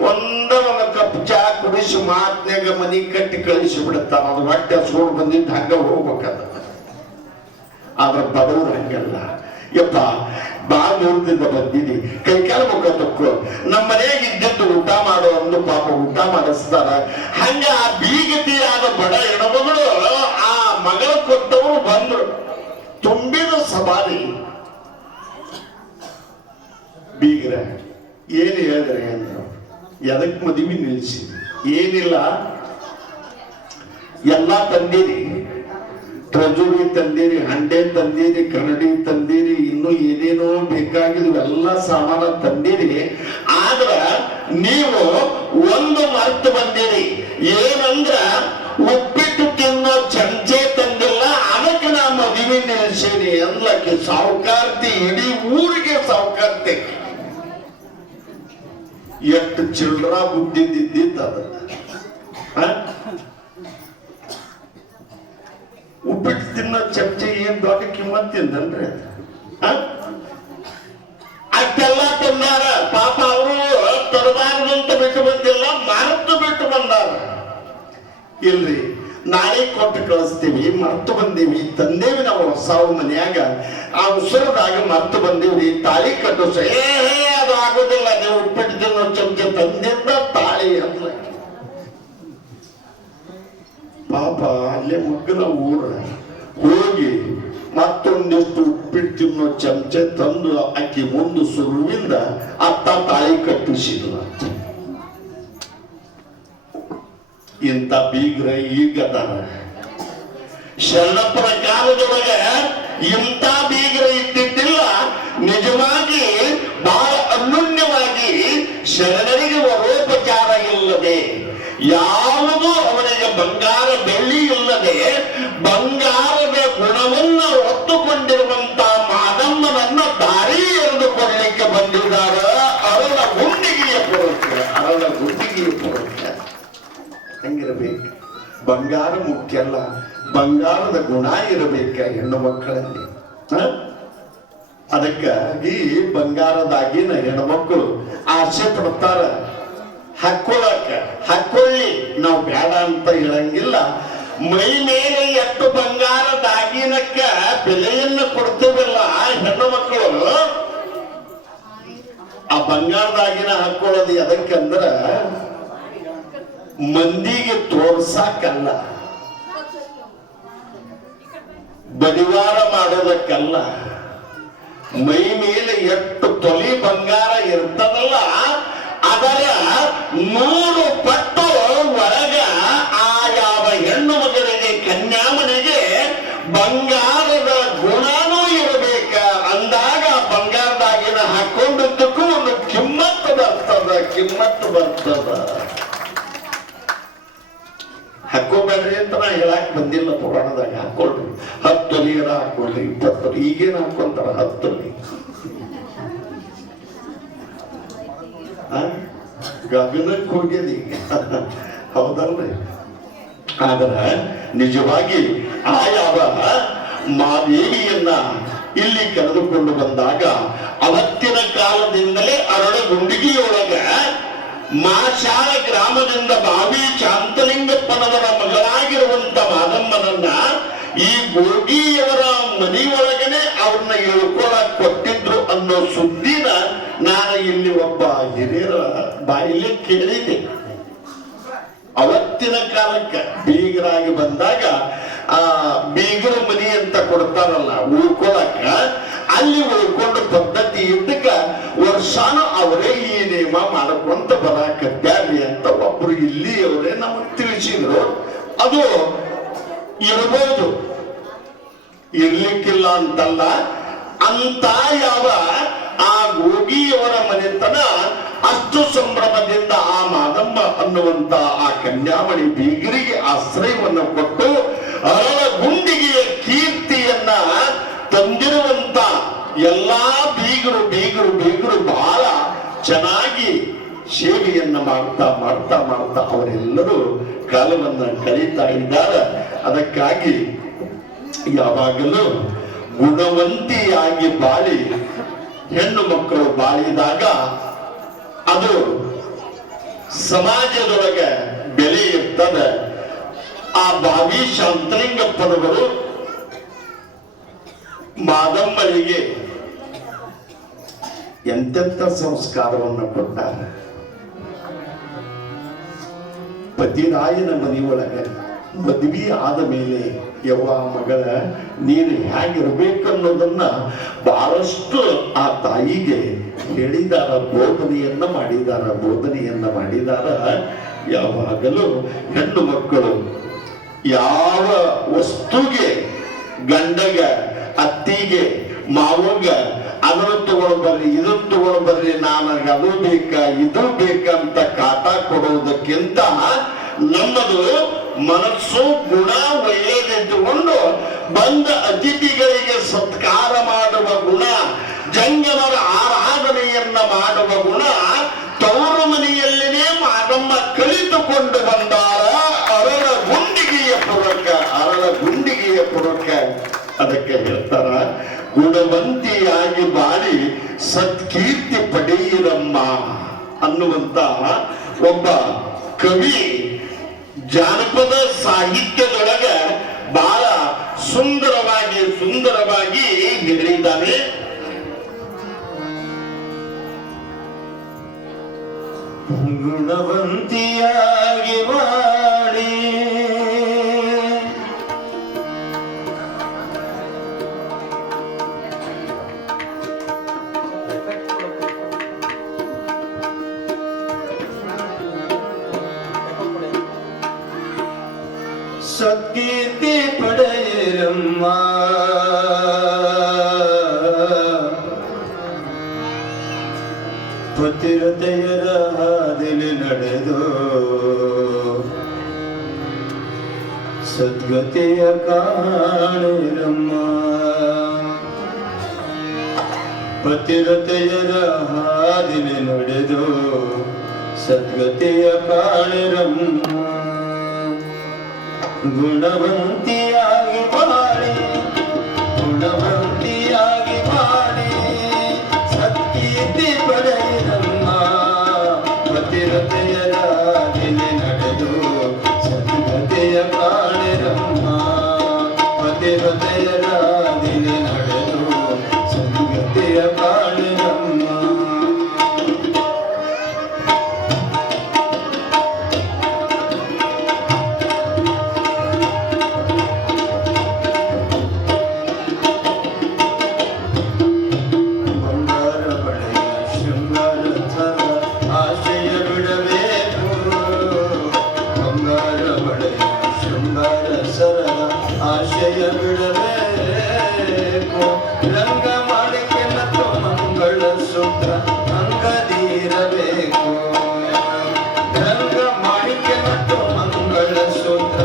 ಒಂದು ಕಪ್ ಚಾ ಕುಡಿಸಿ ಮಾತ್ನಾಗ ಮನಿ ಕಟ್ಟಿ ಕಳಿಸಿ ಬಿಡುತ್ತಾರ. ಅದು ಹೊಟ್ಟೆ ಹಸ್ಕೊಂಡು ಬಂದಿದ್ದು ಹಂಗ ಹೋಗ್ಬೇಕದ. ಆದ್ರೆ ಬಡವರು ಹಂಗಲ್ಲ. ಯಪ್ಪ ಬಾ ದೂರದಿಂದ ಬಂದಿನಿ, ಕೈ ಕಾಲ ಮುಖ ತಕ್ಕು, ನಮ್ಮ ಮನೆಯಾಗ ಇದ್ದಿದ್ದು ಊಟ ಮಾಡೋ ಒಂದು ಪಾಪ ಊಟ ಮಾಡಿಸ್ತಾರ. ಹಂಗ ಆ ಬೀಗತಿಯಾದ ಬಡ ಹೆಣ್ಮಗಳು ಆ ಮಗಳ ಕೊಟ್ಟವರು ಬಂದ್ರು. ತುಂಬಿದ ಸವಾರಿ ಬೀಗ್ರ ಏನ್ ಹೇಳಿದ್ರಿ ಅಂದ್ರು. ಎದಕ್ ಮದುವೆ ನಿಲ್ಸಿ? ಏನಿಲ್ಲ, ಎಲ್ಲಾ ತಂದಿರಿ, ಟ್ರೆಜರಿ ತಂದಿರಿ, ಹಂಡೆ ತಂದಿರಿ, ಕನ್ನಡಿ ತಂದಿರಿ, ಇನ್ನು ಏನೇನೋ ಬೇಕಾಗಿದ್ವು ಎಲ್ಲ ಸಾಮಾನ ತಂದಿರಿ. ಆದ್ರ ನೀವು ಒಂದು ಮಾರ್ಗ ಮರ್ತು ಬಂದಿರಿ. ಏನಂದ್ರ ಉಪ್ಪಿಟ್ಟು ತಿನ್ನೋ ಚಮಚೆ ತಂದಿಲ್ಲ, ಅದಕ್ಕೆ ನಾ ಮದುವೆ ನಿಲ್ಸೀನಿ ಅಂದ್ಲಕ್ಕೆ ಸಾವುಕಾರ್ತಿ. ಇಡೀ ಊರಿಗೆ ಸಾವುಕಾರ್ತಿ. ಎಷ್ಟು ಚಿಲ್ಡ್ರ ಬುದ್ಧಿದ್ದಿದ್ದ ಅದ. ಉಪ್ಪಿಟ್ಟು ತಿನ್ನೋ ಚಮಚೆ ಏನ್ ದೊಡ್ಡ ಕಿಮ್ಮತ್ತಿಂದನ್ರಿ ಅಷ್ಟೆಲ್ಲ ತಂದಾರ. ಪಾಪ ಅವರು ತರಬಾರದಂತ ಬಿಟ್ಟು ಬಂದಿಲ್ಲ, ಮರೆತು ಬಿಟ್ಟು ಬಂದಾರ. ಇಲ್ರಿ, ನಾಳೆ ಕೊಟ್ಟು ಕಳಿಸ್ತೀವಿ, ಮರ್ತು ಬಂದೀವಿ, ತಂದೇವಿ ನಾವು ಹೊಸ ಮನ್ಯಾಗ, ಆ ಉಸಿರದಾಗ ಮರ್ತು ಬಂದೀವಿ, ತಾಳಿ ಕಟ್ಟು. ಅದು ಆಗೋದಿಲ್ಲ, ನೀವು ಉಪ್ಪಿಟ್ಟು ತಿನ್ನೋ ಚಮಚೆ ತಂದಿಂದ ತಾಳಿ ಅಂತ. ಪಾಪ ಅಲ್ಲೇ ಮಗ್ಗಲ ಊರ ಹೋಗಿ ಮತ್ತೊಂದಿಷ್ಟು ಉಪ್ಪಿಟ್ಟು ತಿನ್ನೋ ಚಮಚೆ ತಂದು ಅಕ್ಕಿ ಮುಂದು ಸುರುವಿಂದ ಅತ್ತ ತಾಳಿ ಕಟ್ಟಿಸಿದ್ಲ. ಇಂಥ ಬೀಗ್ರ ಈಗದಾರ. ಶರಣಪ್ಪರ ಕಾಲದೊಳಗ ಇಂಥ ಬೀಗ್ರ ಇದ್ದಿದ್ದಿಲ್ಲ. ನಿಜವಾಗಿ ಬಹಳ ಅನ್ಯೋನ್ಯವಾಗಿ ಶರಣರಿಗೆ ವರೋಪಚಾರ ಇಲ್ಲದೆ, ಯಾವುದೂ ಅವನಿಗೆ ಬಂಗಾರ ಬೆಳ್ಳಿ ಇಲ್ಲದೆ, ಬಂಗಾರದ ಗುಣವನ್ನ ಹೊತ್ತುಕೊಂಡಿರುವಂತ ಮಾದಮ್ಮನನ್ನ ದಾರಿ ಎರೆದುಕೊಳ್ಳಲಿಕ್ಕೆ ಬಂದಿದ್ದಾರ. ಅರಳ ಗುಂಡಿಗೆಯ ಪುರುಷ, ಅರಳ ಗುಂಡಿಗೆಯ ಪುರುಷ. ಹಂಗಿರಬೇಕು. ಬಂಗಾರ ಮುಖ್ಯ ಅಲ್ಲ, ಬಂಗಾರದ ಗುಣ ಇರಬೇಕ ಹೆಣ್ಣು ಮಕ್ಕಳಲ್ಲಿ. ಅದಕ್ಕಾಗಿ ಬಂಗಾರದಾಗಿನ ಹೆಣ್ಮಕ್ಕಳು ಆಸೆ ಪಡ್ತಾರ. ಹಾಕೊಳ್ಳಿ, ನಾವು ಬೇಡ ಅಂತ ಹೇಳಂಗಿಲ್ಲ. ಮೈ ಮೇಲೆ ಎಷ್ಟು ಬಂಗಾರದಾಗಿನಕ್ಕ ಬೆಲೆಯನ್ನು ಕೊಡ್ತೇವಲ್ಲ ಹೆಣ್ಣು ಮಕ್ಕಳು, ಆ ಬಂಗಾರದಾಗಿನ ಹಾಕೊಳ್ಳೋದು ಎದಕ್ಕಂದ್ರ ಮಂದಿಗೆ ತೋರ್ಸಾಕಲ್ಲ, ಬಡಿವಾರ ಮಾಡೋದಕ್ಕಲ್ಲ. ಮೈ ಮೇಲೆ ಎಷ್ಟು ತೊಲಿ ಬಂಗಾರ ಇರ್ತದಲ್ಲ, ಅದರ 100 ಪಟ್ಟು ಒಳಗ ಆ ಯಾವ ಹೆಣ್ಣು ಮಗನಿಗೆ, ಕನ್ಯಾಮನಿಗೆ ಬಂಗಾರದ ಗುಣನೂ ಇರಬೇಕ. ಅಂದಾಗ ಬಂಗಾರದಾಗಿನ ಹಾಕೊಂಡಿದ್ದಕ್ಕೂ ಒಂದು ಕಿಮ್ಮತ್ತು ಬರ್ತದ. ಹಾಕೋಬೇಡ್ರಿ ಅಂತ ನಾ ಹೇಳಕ್ ಬಂದಿಲ್ಲ ಪುರಾಣದಾಗ. ಹಾಕೊಳ್ರಿ, 10 ತೊಲಿಯರ ಹಾಕೊಳ್ರಿ, 20 ತೊಲಿ. ಈಗೇನು ಹಾಕೊಂತಾರ 10 ತೊಲಿ. ಗಗನಕ್ಕೆ ಹೋಗ್ಯದ ಈಗ, ಹೌದಲ್ರಿ? ಆದ್ರ ನಿಜವಾಗಿ ಆ ಯಾವ ಮಾದೇವಿಯನ್ನ ಇಲ್ಲಿ ಕರೆದುಕೊಂಡು ಬಂದಾಗ ಅವತ್ತಿನ ಕಾಲದಿಂದಲೇ ಅರಳಗುಂಡಿಗೆಯೊಳಗ ಮಾಶಾಳ ಗ್ರಾಮದಿಂದ ಬಾವಿ ಶಾಂತಲಿಂಗಪ್ಪನವರ ಮಗಳಾಗಿರುವಂತ ಮಾದಮ್ಮನನ್ನ ಈ ಗೋಗಿಯವರ ಮನೆಯೊಳಗನೆ ಅವ್ರನ್ನ ಇಳ್ಕೊಳಕ್ ಕೊಟ್ಟಿದ್ರು ಅನ್ನೋ ಸುದ್ದಿನ ನಾನು ಇಲ್ಲಿ ಒಬ್ಬ ಹಿರಿಯರ ಬಾಯಿಲೆ ಕೇಳಿದೆ. ಅವತ್ತಿನ ಕಾಲಕ್ಕೆ ಬೀಗರಾಗಿ ಬಂದಾಗ ಆ ಬೀಗರ ಮನಿ ಅಂತ ಕೊಡ್ತಾರಲ್ಲ ಉಳ್ಕೊಳಕ, ಅಲ್ಲಿ ಉಳ್ಕೊಂಡು ಪದ್ಧತಿ ಇದ್ದಕ್ಕ ವರ್ಷಾನು ಅವರೇ ಈ ನೇಮ ಮಾಡ್ಕೊಂತ ಬರಾಕತ್ಯಾರ್ರಿ ಅಂತ ಒಬ್ರು ಇಲ್ಲಿ ಅವರೇ ನಮಗ್ ತಿಳಿಸಿದ್ರು. ಅದು ಇರಬಹುದು, ಇರ್ಲಿಕ್ಕಿಲ್ಲ ಅಂತಲ್ಲ. ಅಂತ ಯಾವ ಆ ಗೋಗಿಯವರ ಮನೆತನ ಅಷ್ಟು ಸಂಭ್ರಮದಿಂದ ಆ ಮಾದಮ್ಮ ಅನ್ನುವಂತ ಆ ಕನ್ಯಾಮಣಿ ಬೀಗರಿಗೆ ಆಶ್ರಯವನ್ನು ಕೊಟ್ಟು ಅರಳ ಗುಂಡಿಗೆಯ ಕೀರ್ತಿಯನ್ನ ತಂದಿರುವಂತ ಎಲ್ಲಾ ಬೀಗರು ಬಹಳ ಚೆನ್ನಾಗಿ ಸೇವೆಯನ್ನ ಮಾಡ್ತಾ ಅವರೆಲ್ಲರೂ ಕಾಲವನ್ನ ಕಳೀತಾ ಇದ್ದಾರೆ. ಅದಕ್ಕಾಗಿ ಯಾವಾಗಲೂ ಗುಣವಂತಿಯಾಗಿ ಬಾಳಿ ಹೆಣ್ಣು ಮಕ್ಕಳು ಬಾಳಿದಾಗ ಅದು ಸಮಾಜದೊಳಗೆ ಬೆಲೆ ಇರ್ತದೆ. ಆ ಬಾವಿ ಶಾಂತಲಿಂಗಪ್ಪನವರು ಮಾದಮ್ಮನಿಗೆ ಎಂತೆಂತ ಸಂಸ್ಕಾರವನ್ನು ಕೊಟ್ಟಾರೆ. ಪತಿರಾಯನ ಮನೆಯೊಳಗೆ ಮದ್ವಿ ಆದ ಮೇಲೆ ಯವ್ವ ಮಗಳ ನೀನು ಹೇಗಿರ್ಬೇಕನ್ನೋದನ್ನ ಬಹಳಷ್ಟು ಆ ತಾಯಿಗೆ ಹೇಳಿದಾರ, ಬೋಧನೆಯನ್ನ ಮಾಡಿದಾರ. ಯಾವಾಗಲೂ ಹೆಣ್ಣು ಮಕ್ಕಳು ಯಾವ ವಸ್ತುಗೆ, ಗಂಡಗ, ಅತ್ತಿಗೆ, ಮಾವಗ ಅದನ್ನು ತಗೊಂಡು ಬರ್ರಿ ಇದನ್ನು ತಗೊಂಡು ಬರ್ರಿ, ನನಗೆ ಅದು ಬೇಕಾ ಇದು ಬೇಕಂತ ಕಾಟ ಕೊಡುವುದಕ್ಕಿಂತ ನಮ್ಮದು ಮನಸ್ಸು ಗುಣ ಒಳ್ಳೆಯದಿಟ್ಟುಕೊಂಡು ಬಂದ ಅತಿಥಿಗಳಿಗೆ ಸತ್ಕಾರ ಮಾಡುವ ಗುಣ, ಜಂಗಮರ ಆರಾಧನೆಯನ್ನ ಮಾಡುವ ಗುಣ ತವರು ಮನೆಯಲ್ಲಿನೇ ಮಾದಮ್ಮ ಕಲಿತುಕೊಂಡು ಬಂದಾರ. ಅರಳ ಗುಂಡಿಗೆಯ ಪುರಕ ಅದಕ್ಕೆ ಹೇಳ್ತಾರ, ಗುಣವಂತಿಯಾಗಿ ಬಾಳಿ ಸತ್ಕೀರ್ತಿ ಪಡೆಯಿರಮ್ಮ ಅನ್ನುವಂತ ಒಬ್ಬ ಕವಿ ಜಾನಪದ ಸಾಹಿತ್ಯದೊಳಗ ಬಹಳ ಸುಂದರವಾಗಿ ಹೇಳಿದ್ದಾನೆ. ಗುಣವಂತಿಯಾಗಿ ಬಾಳಿ ಸತ್ಕೀರ್ತಿ ಪಡೆಯಿರಮ್ಮ, ಪತಿರತೆಯರ ಹಾದಿಲಿ ನಡೆದು ಸದ್ಗತಿಯ ಕಾಣಿರಮ್ಮ, ಪತಿರತೆಯರ ಹಾದಿಲಿ ನಡೆದು ಸದ್ಗತಿಯ ಕಾಣಿರಮ್ಮ. ಗುಣವಂತಿಯಾಗಿ ಬಾಳಿ ಗುಣವಂತಿಯಾಗಿ ಬಾಳಿ ಸತ್ಕೀರ್ತಿ ಪಡೆಯಿರಮ್ಮ, ಪತಿರತೆಯರ ಹಾದಿಲಿ ನಡೆದು ಸದ್ಗತಿಯ ಕಾಣಿರಮ್ಮ, ಪತಿರತೆಯರ ಹಾದಿಲಿ ನಡೆದು ಸದ್ಗತಿಯ ಕಾಣಿರಮ್ಮ. ಆಶಯ ಬಿಡಬೇಕು, ರಂಗ ಮಾಡಿಕೆ ಮತ್ತು ಮಂಗಳ ಸೂತ್ರ ಅಂಗದಿರಬೇಕು, ರಂಗ ಮಾಡಿಕೆ ಮತ್ತು ಮಂಗಳ ಸೂತ್ರ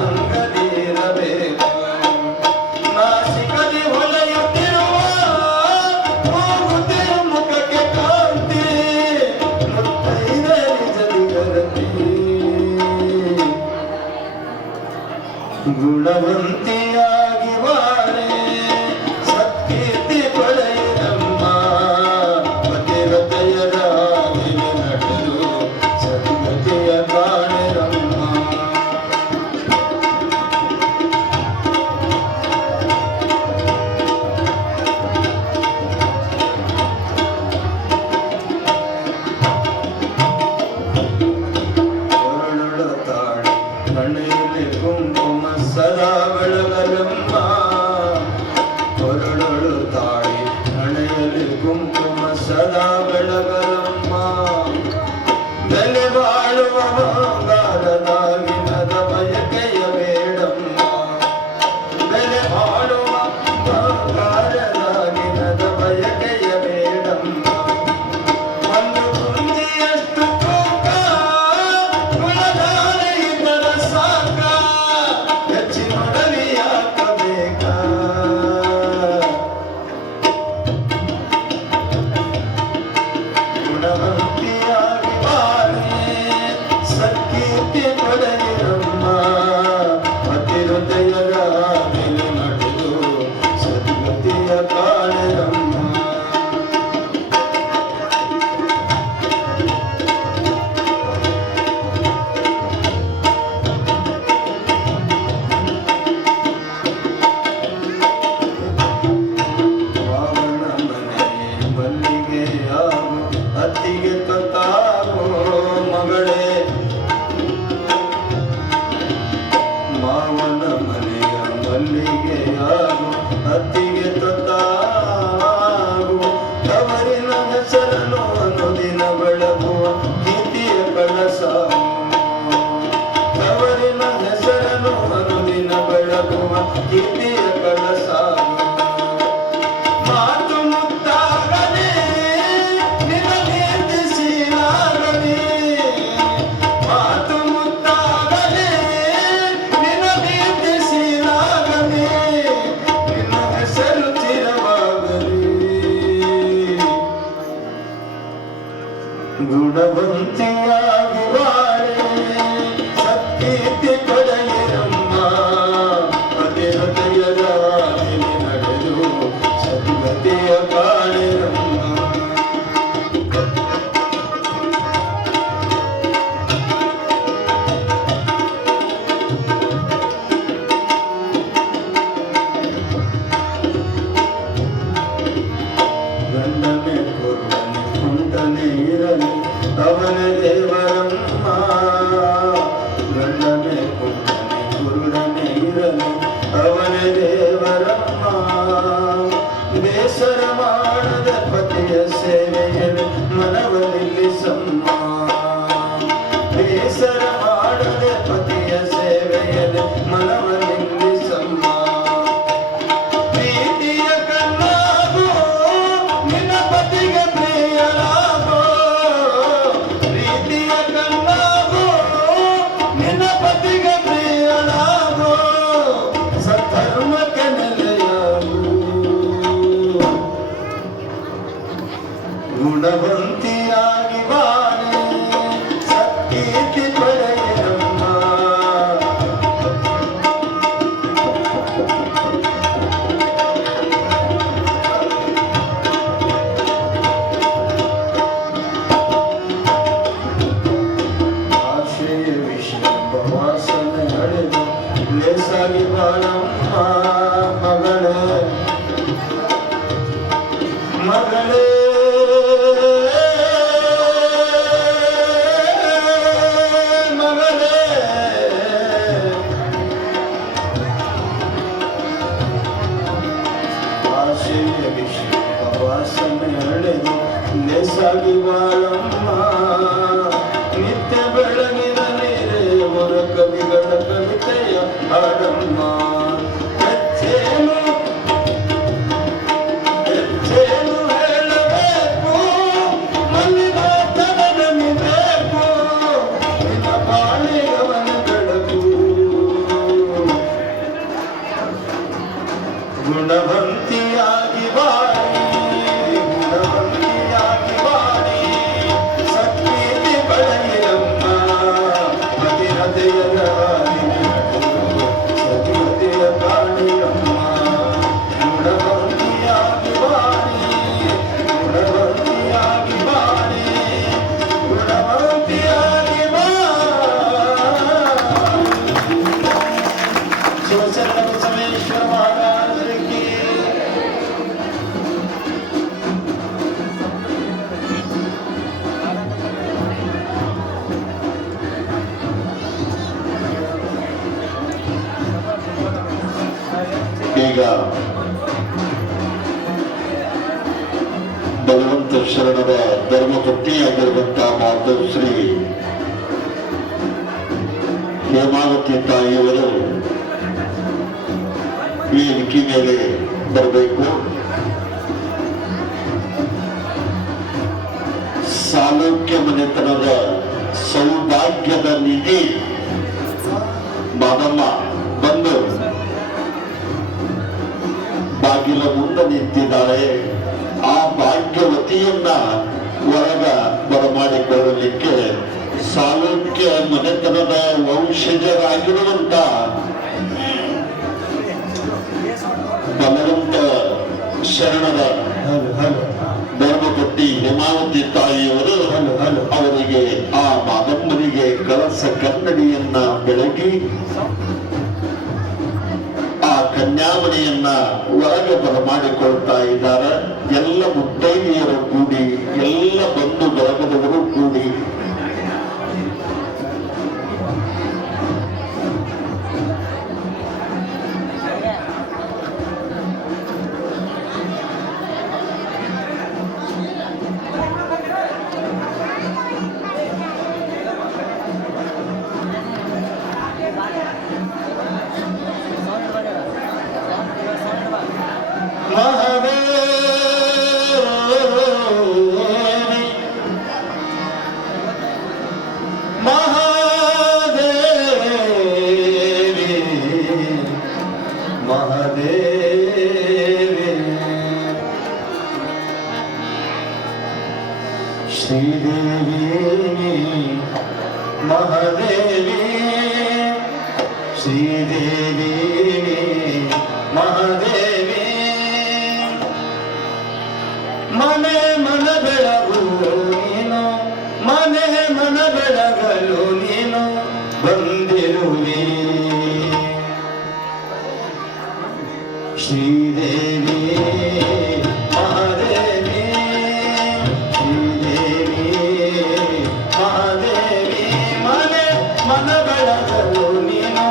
ಅಂಗದಿರಬೇಕು. ನಾಸಿಕದಿ ಹೊಳೆಯುತ್ತಿರುವ ಹೋಗುತ್ತಿರ ಮುಖಕ್ಕೆ ಕಾಂತಿ, ಮುತ್ತೈದ ನಿಜದಿಗರತಿ. ಗುಣವಂತಿಯಾಗಿ ಬಾಳೆ ಸತ್ಕೀರ್ತಿ ಪಡೆಯಿರಮ್ಮ, ಪತಿರತೆಯರ ಹಾದಿಲಿ ನಡೆದು ಸದ್ಗತಿಯ ಕಾಣಿರಮ್ಮ. ಕೊರಳುಳ ತಾಳಿ ಹಣೆಯಲ್ಲಿ ಕುಂಕುಮ ಸದಾ ಬೆಳಗಲಮ್ಮ, ಕೊರಳೊಳು ತಾಳಿ ಹಣೆಯಲ್ಲಿ ಕುಂಕುಮ ಸದಾ ಬೆಳಗಲಮ್ಮ. ಬೆಲೆ ಬಾಳುವ ಬಂಗಾರದಾಗಿನದ ಬಯಕೆಯ ಬೇಡಮ್ಮ, ಬೆಲೆ ಬಾಳುವ ಬಂಗಾರದಾಗಿನದ ಬಯಕೆಯ ಬೇಡಮ್ಮ. ಒಂದು ಕುಂಜಿಯಷ್ಟು ತೂಕ ಗುಣದಾನ ಇದ್ದರ ಸಾಕ, ಹೆಚ್ಚಿನೊಡಲಿ ಹಾಕಬೇಕ. ಗುಣವಂತಿಯಾಗಿ ಬಾಳಿ ಸತ್ಕೀರ್ತಿ ಪಡೆಯಿರಮ್ಮ, ಪತಿರತೆಯರ ಹಾದಿಲಿ ನಡೆದು ಸದ್ಗತಿಯ ಕಾಣಿರಮ್ಮ. ಮಾವನ ಮನೆ ಮಲ್ಲಿಗೆಯಾಗು ಅತ್ತಿಗೆ ತೊತ್ತಾಗೋ ಮಗಳೇ, ಮಾವನ ಮನೆಯ ಮಲ್ಲಿಗೆಯಾಗು ಅತ್ತಿಗೆ ತೊತ್ತಾಗು. ತವರಿನ ಹೆಸರನ್ನು ಅನುದಿನ ಬೆಳಗುವ ಕೀರ್ತಿಯ ಕಳಸ, ತವರಿನ ಹೆಸರನ್ನು ಅನುದಿನ ಬೆಳಗುವ ಕೀರ್ತಿಯ ಕಳಸ. ಮಾತು ಮುತ್ತಾದ ಗುಣವಂತಿಯಾಗಿ ಬಾಳೆ ಸತ್ಕೀರ್ತಿ ಪಡೆಯಿರಮ್ಮ ಪತಿರತೆಯರಾಗಿ ನಡೆದು ಸದ್ಗತಿಯ ಕಾಣಿರಮ್ಮ ಗಂಡನೆ ಕೊರಡನೆ ಕುಂಟನೆ ಇರಲಿ ಅವನ ದೇವರಮ್ಮ ಗಂಡನೆ ಕುಂಟನೆ ಕುರುಡನೆ ಇರಲಿ ಅವನ ದೇವರಮ್ಮ ಬೇಸರ ಮಾಡದ ಪತಿಯ ಸೇವೆಯಲ್ಲಿ ಮನವಲ್ಲಿಸಮ್ಮ ಬೇಸರ ಮಾಡದ ಪತಿಯ ಸೇವೆಯಲ್ಲಿ ಮನವಲ್ಲಿಸಮ್ಮ ಪ್ರೀತಿಯ ಕಣ್ಣಾಗೋ ನಿನ್ನ ಪತಿಗೆ ಪ್ರಿಯನಾಗೋ ಪ್ರೀತಿಯ ಕಣ್ಣಾಗೋ ನಿನ್ನ ಪತಿಗೆ ಪ್ರಿಯನಾಗೋ ಸದ್ಧರ್ಮಕ್ಕೆ ನೆಲೆಯಾಗು ಗುಣವಂತಿಯಾಗಿ ಬಾಳೆ ಸತ್ಕೀರ್ತಿ ಪಡೆಯಿರಮ್ಮ ಆಶಯ ವಿಷಯ ವಾಸನೆ ಹಳೆದು ಲೇಸಾಗಿ ಬಾಳಮ್ಮ ಮಗಳೇ ಮಗಳೇ ಮಗಳೇ ಆಶಯ ವಿಷಯ ವಾಸನೆ ಹಳೆದು ಲೇಸಾಗಿ ಬಾಳಮ್ಮ ನಿತ್ಯ ಬೆಳಗಿನ ನೀರೇ ಹೊರ ಕವಿಗಳ ಕವಿತೆಯ ಹಾಡಮ್ಮ ಹೆಚ್ಚೇನು ಹೆಚ್ಚೇನು ಹೇಳಬೇಕು ಮಲ್ಲಿನಾಥನಮಿಬೇಕು ನಿನ್ನ ಬಾಳೆಯವನ ಬೆಳಕು ಗುಣವಂತಿಯಾಗಿ ಬಾಳಿ ಗುಣವಂತಿಯಾಗಿ ಬಾಳಿ ಸತ್ಕೀರ್ತಿ ಪಡೆಯಿರಮ್ಮ ಪತಿರತೆಯ ಸದ್ಗತಿಯ ಕಾಣಿರಮ್ಮ ಗುಣವಂತಿಯಾಗಿ ಬಾಳಿ ಗುಣವಂತಿಯಾಗಿ ಬಾಳಿ ಗುಣವಂತಿಯಾಗಿ ಬಾಳಿ ಶಿವಶರಣ ಬಸವೇಶ್ವರ ಮಹಾರಾಜರಿಗೆ ಈಗ ಭಗವಂತ ಶರಣರ ಧರ್ಮಪತ್ನಿಯಾಗಿರುವಂತಹ ಮಾತೃಶ್ರೀ ಹೇಮಾವತಿ ತಾಯಿಯವರು ವೇದಿಕೆ ಮೇಲೆ ಬರಬೇಕು. ಸಾಲೋಕ್ಯ ಮನೆತನದ ಸೌಭಾಗ್ಯದ ನಿಧಿ ಬಾದಮ್ಮ ಬಂದು ಬಾಗಿಲ ಮುಂದೆ ನಿಂತಿದ್ದಾಳೆ. ಆ ಭಾಗ್ಯವತಿಯನ್ನ ಹೊರಗ ಬರಮಾಡಿಕೊಳ್ಳಲಿಕ್ಕೆ ಸಾಲೋಕ್ಯ ಮನೆತನದ ವಂಶಜರಾಗಿರುವಂತ ಭಗವಂತ ಶರಣರ ಧರ್ಮಪತ್ನಿ ಹೇಮಾವತಿ ತಾಯಿಯವರು ಅವರಿಗೆ ಆ ಮಾದಮ್ಮನಿಗೆ ಕಳಸ ಕನ್ನಡಿಯನ್ನ ಬೆಳಗಿ ಆ ಕನ್ಯಾಮಣಿಯನ್ನ ಹೊರಗೆ ಬರಮಾಡಿಕೊಳ್ತಾ ಇದ್ದಾರೆ. ಎಲ್ಲ ಮುತ್ತೈದೆಯರು ಕೂಡಿ, ಎಲ್ಲ ಬಂಧು ಬಳಗದವರು ಕೂಡಿ ಶ್ರೀದೇವಿ ಶ್ರೀದೇವಿ ಮಹಾದೇವಿ ಶ್ರೀದೇವಿ ಮಹಾದೇವಿ ಮನೆ ಮನ ಬೆಳಗು ನೀನು ಮನೆ ಮನ ಬೆಳಗಲು ನೀನು ಬಂದಿರುವೆ ಶ್ರೀದೇವಿ ಮಹಾದೇವಿ ಶ್ರೀದೇವಿ ಮಹಾದೇವಿ ಮನೆ ಮನ ಬೆಳಗಲು ನೀನು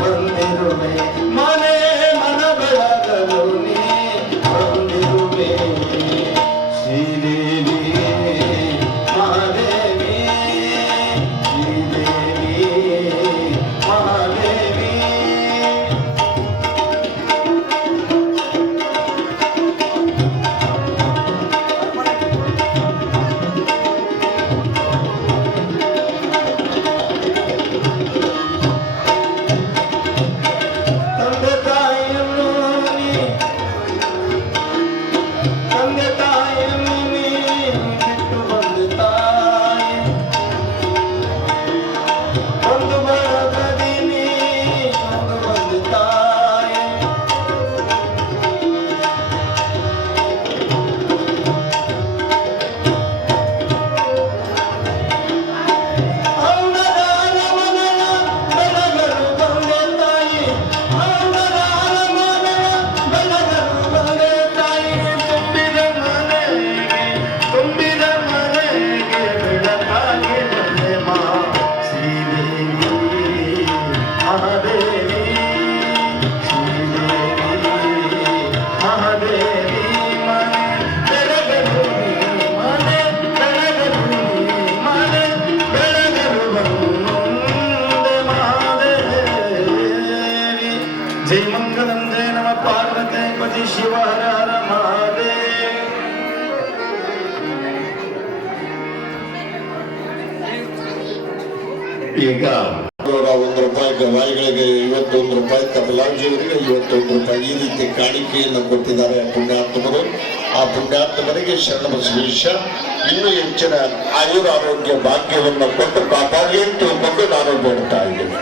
ಬಂದಿರುವೆ ಮನೆ ಮನ ಬೆಳಗಲು ನೀ ಬಂದಿರುವೆ ಶ್ರೀದೇವಿ ಮಹಾದೇವಿ ಶ್ರೀದೇವಿ ಮಹಾದೇವಿ ತಂದೆ ತಾಯಿಯನ್ನು ನೀ ತಂದೆ ತಾಯಿಯನ್ನು ನೀ ಬಿಟ್ಟು ಬಂದು ತಾಯಿ ಒಂದು ಬಳಗದಿ ನೀ ಒಂದು ಬಂದು ತಾಯಿ ಅವನರ ಅರಮನೆಯ ಬೆಳಗಲು ಬಂದೆ ತಾಯಿ ಅವನರ ಅರಮನೆಯ ಬೆಳಗಲು ಬಂದೆ ತಾಯಿ ತುಂಬಿದ ಮನೆಗೆ ಬೆಳಕಾಗಿ ಬಂದೆ ಮಾ ಶ್ರೀದೇವಿ ಮಹಾದೇವಿ ಶ್ರೀದೇವಿ ಮಹಾದೇವಿ ಮನೆ ಬೆಳಗಲು ನೀ ಮನೆ ಬೆಳಗಲು ನೀ ಮನೆ ಬೆಳಗಲು ಬಂದೆ ಮಹಾದೇವಿ ಜೈ ಮಂಗಲಂ ಜಯ ನಮ ಪಾರ್ವತಿ ಪತಿ ಶಿವ ಹರ ಹರ ಮಹಾದೇವ ಈಗ 1 ರೂಪಾಯಿ ಗವಾಯಿಗಳಿಗೆ 51 ರೂಪಾಯಿ ತಬಲಾಜಿಯವರಿಗೆ 51 ರೂಪಾಯಿ ಈ ರೀತಿ ಕಾಣಿಕೆಯನ್ನು ಕೊಟ್ಟಿದ್ದಾರೆ ಪುಣ್ಯಾತ್ಮರು. ಆ ಪುಣ್ಯಾತ್ಮರಿಗೆ ಶರಣ ಬಸವೇಶ ಇನ್ನೂ ಹೆಚ್ಚಿನ ಆಯುರಾರೋಗ್ಯ ಭಾಗ್ಯವನ್ನು ಕೊಟ್ಟು ಕಾಪಾಡಿ ಅಂತ ತಿಳ್ಕೊಂಡು ನಾನು ಬೇಡ್ತಾ ಇದ್ದೇನೆ.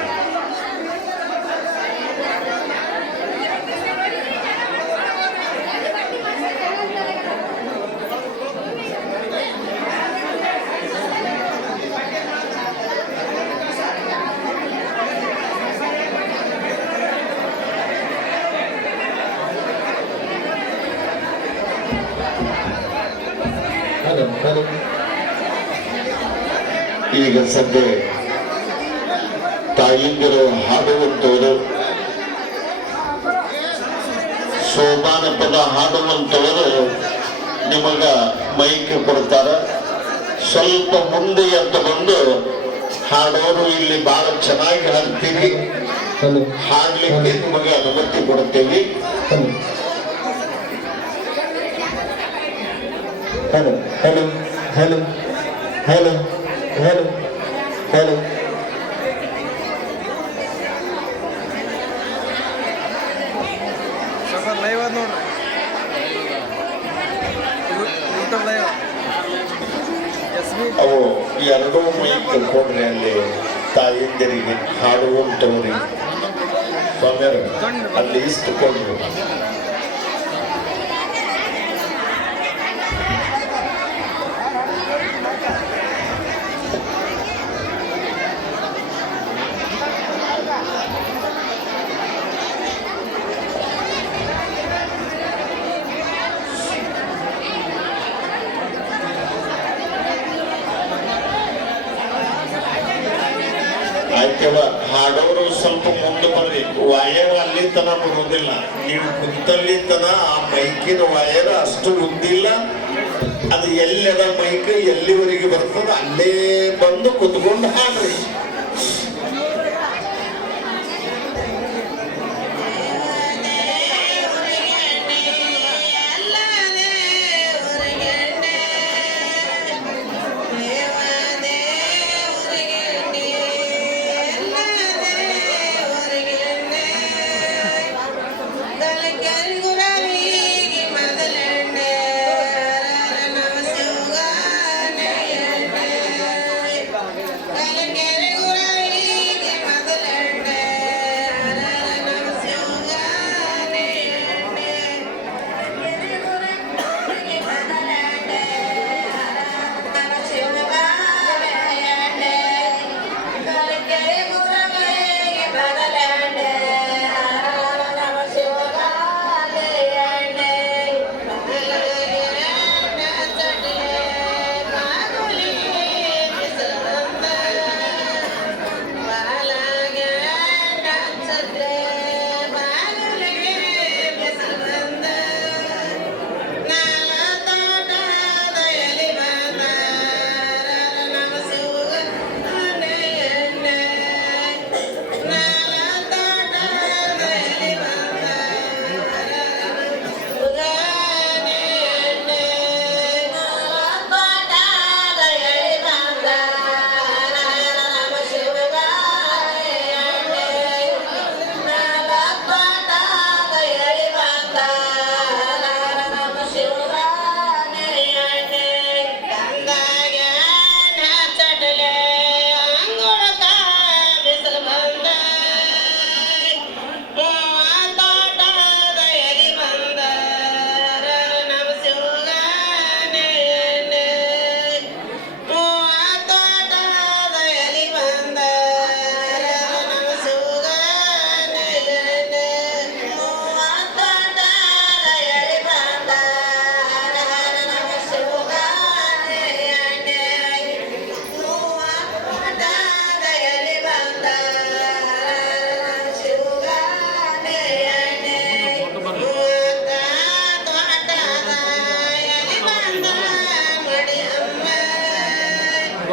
ಈಗ ಸದ್ಯ ತಾಯಿಂದರು ಹಾಡುವಂತವರು ಸೋಪಾನ ಪದ ಹಾಡುವಂತವರು ನಿಮಗ ಮೈಕ್ ಕೊಡ್ತಾರ. ಸ್ವಲ್ಪ ಮುಂದೆ ಎದ್ದು ಬಂದು ಹಾಡೋರು ಇಲ್ಲಿ ಬಹಳ ಚೆನ್ನಾಗಿ ಹಾಡ್ತೀವಿ, ಹಾಡ್ಲಿಕ್ಕೆ ನಿಮಗೆ ಅನುಮತಿ ಕೊಡ್ತೇವೆ. Hello hello hello hello hello hello sir live ಅದ ನೋಡ್ರಿ ಯೂಟ್ಯೂಬ್ ಲೈವ್ ಅವು ಎರಡೂ ಮೈಕ್ ಕೊಡ್ರಿ ಅಲ್ಲಿ ತಾಯಿಂದರಿಗೆ ಹಾಡುವಂತವ್ರಿಗೆ. ಸ್ವಾಮಿಯರು ಅಲ್ಲಿ ಇಷ್ಟುಕೊಂಡು ಆಯ್ತವ ಹಾಡೋರು ಸ್ವಲ್ಪ ಮುಂದೆ ಬರ್ರಿ. ವಯರ್ ಅಲ್ಲಿ ತನ ಬರುವುದಿಲ್ಲ, ನೀವು ಕುಂತಲ್ಲಿ ತನ ಆ ಮೈಕಿನ ವಯರ್ ಅಷ್ಟು ಉದ್ದಿಲ್ಲ. ಅದು ಎಲ್ಲದ ಮೈಕ್ ಎಲ್ಲಿವರೆಗೆ ಬರ್ತದ ಅಲ್ಲೇ ಬಂದು ಕುತ್ಕೊಂಡು ಹಾಡ್ರಿ.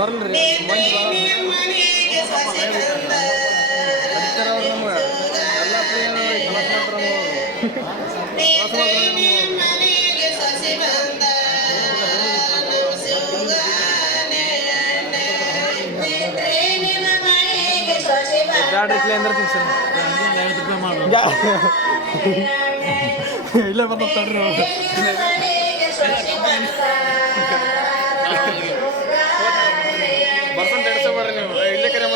ಬರ್ಲ್ರಿ ಮಂದಿ ಕಡಿತಾರ ಅವ್ರು ನಮ್ಗೆ ಎಲ್ಲ ಪ್ರಿಯ ಕೆಲಸ ಬ್ಯಾಡ್ರಿ ಇಟ್ಲಿ ಅಂದ್ರೆ ತಿನ್ಸರಿ 50 ರೂಪಾಯಿ ಮಾಡು ಇಲ್ಲ ಬಂದು ತಡ್ರಿ ಬರ್ಸಂತ ಎಡ್ಸಬೇಡ್ರಿ ನೀವು ಇಲ್ಲೇ ಕರೆ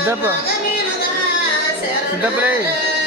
ಸಿದ್ದಪ್ಪ ಸಿದ್ದಪ್ಪ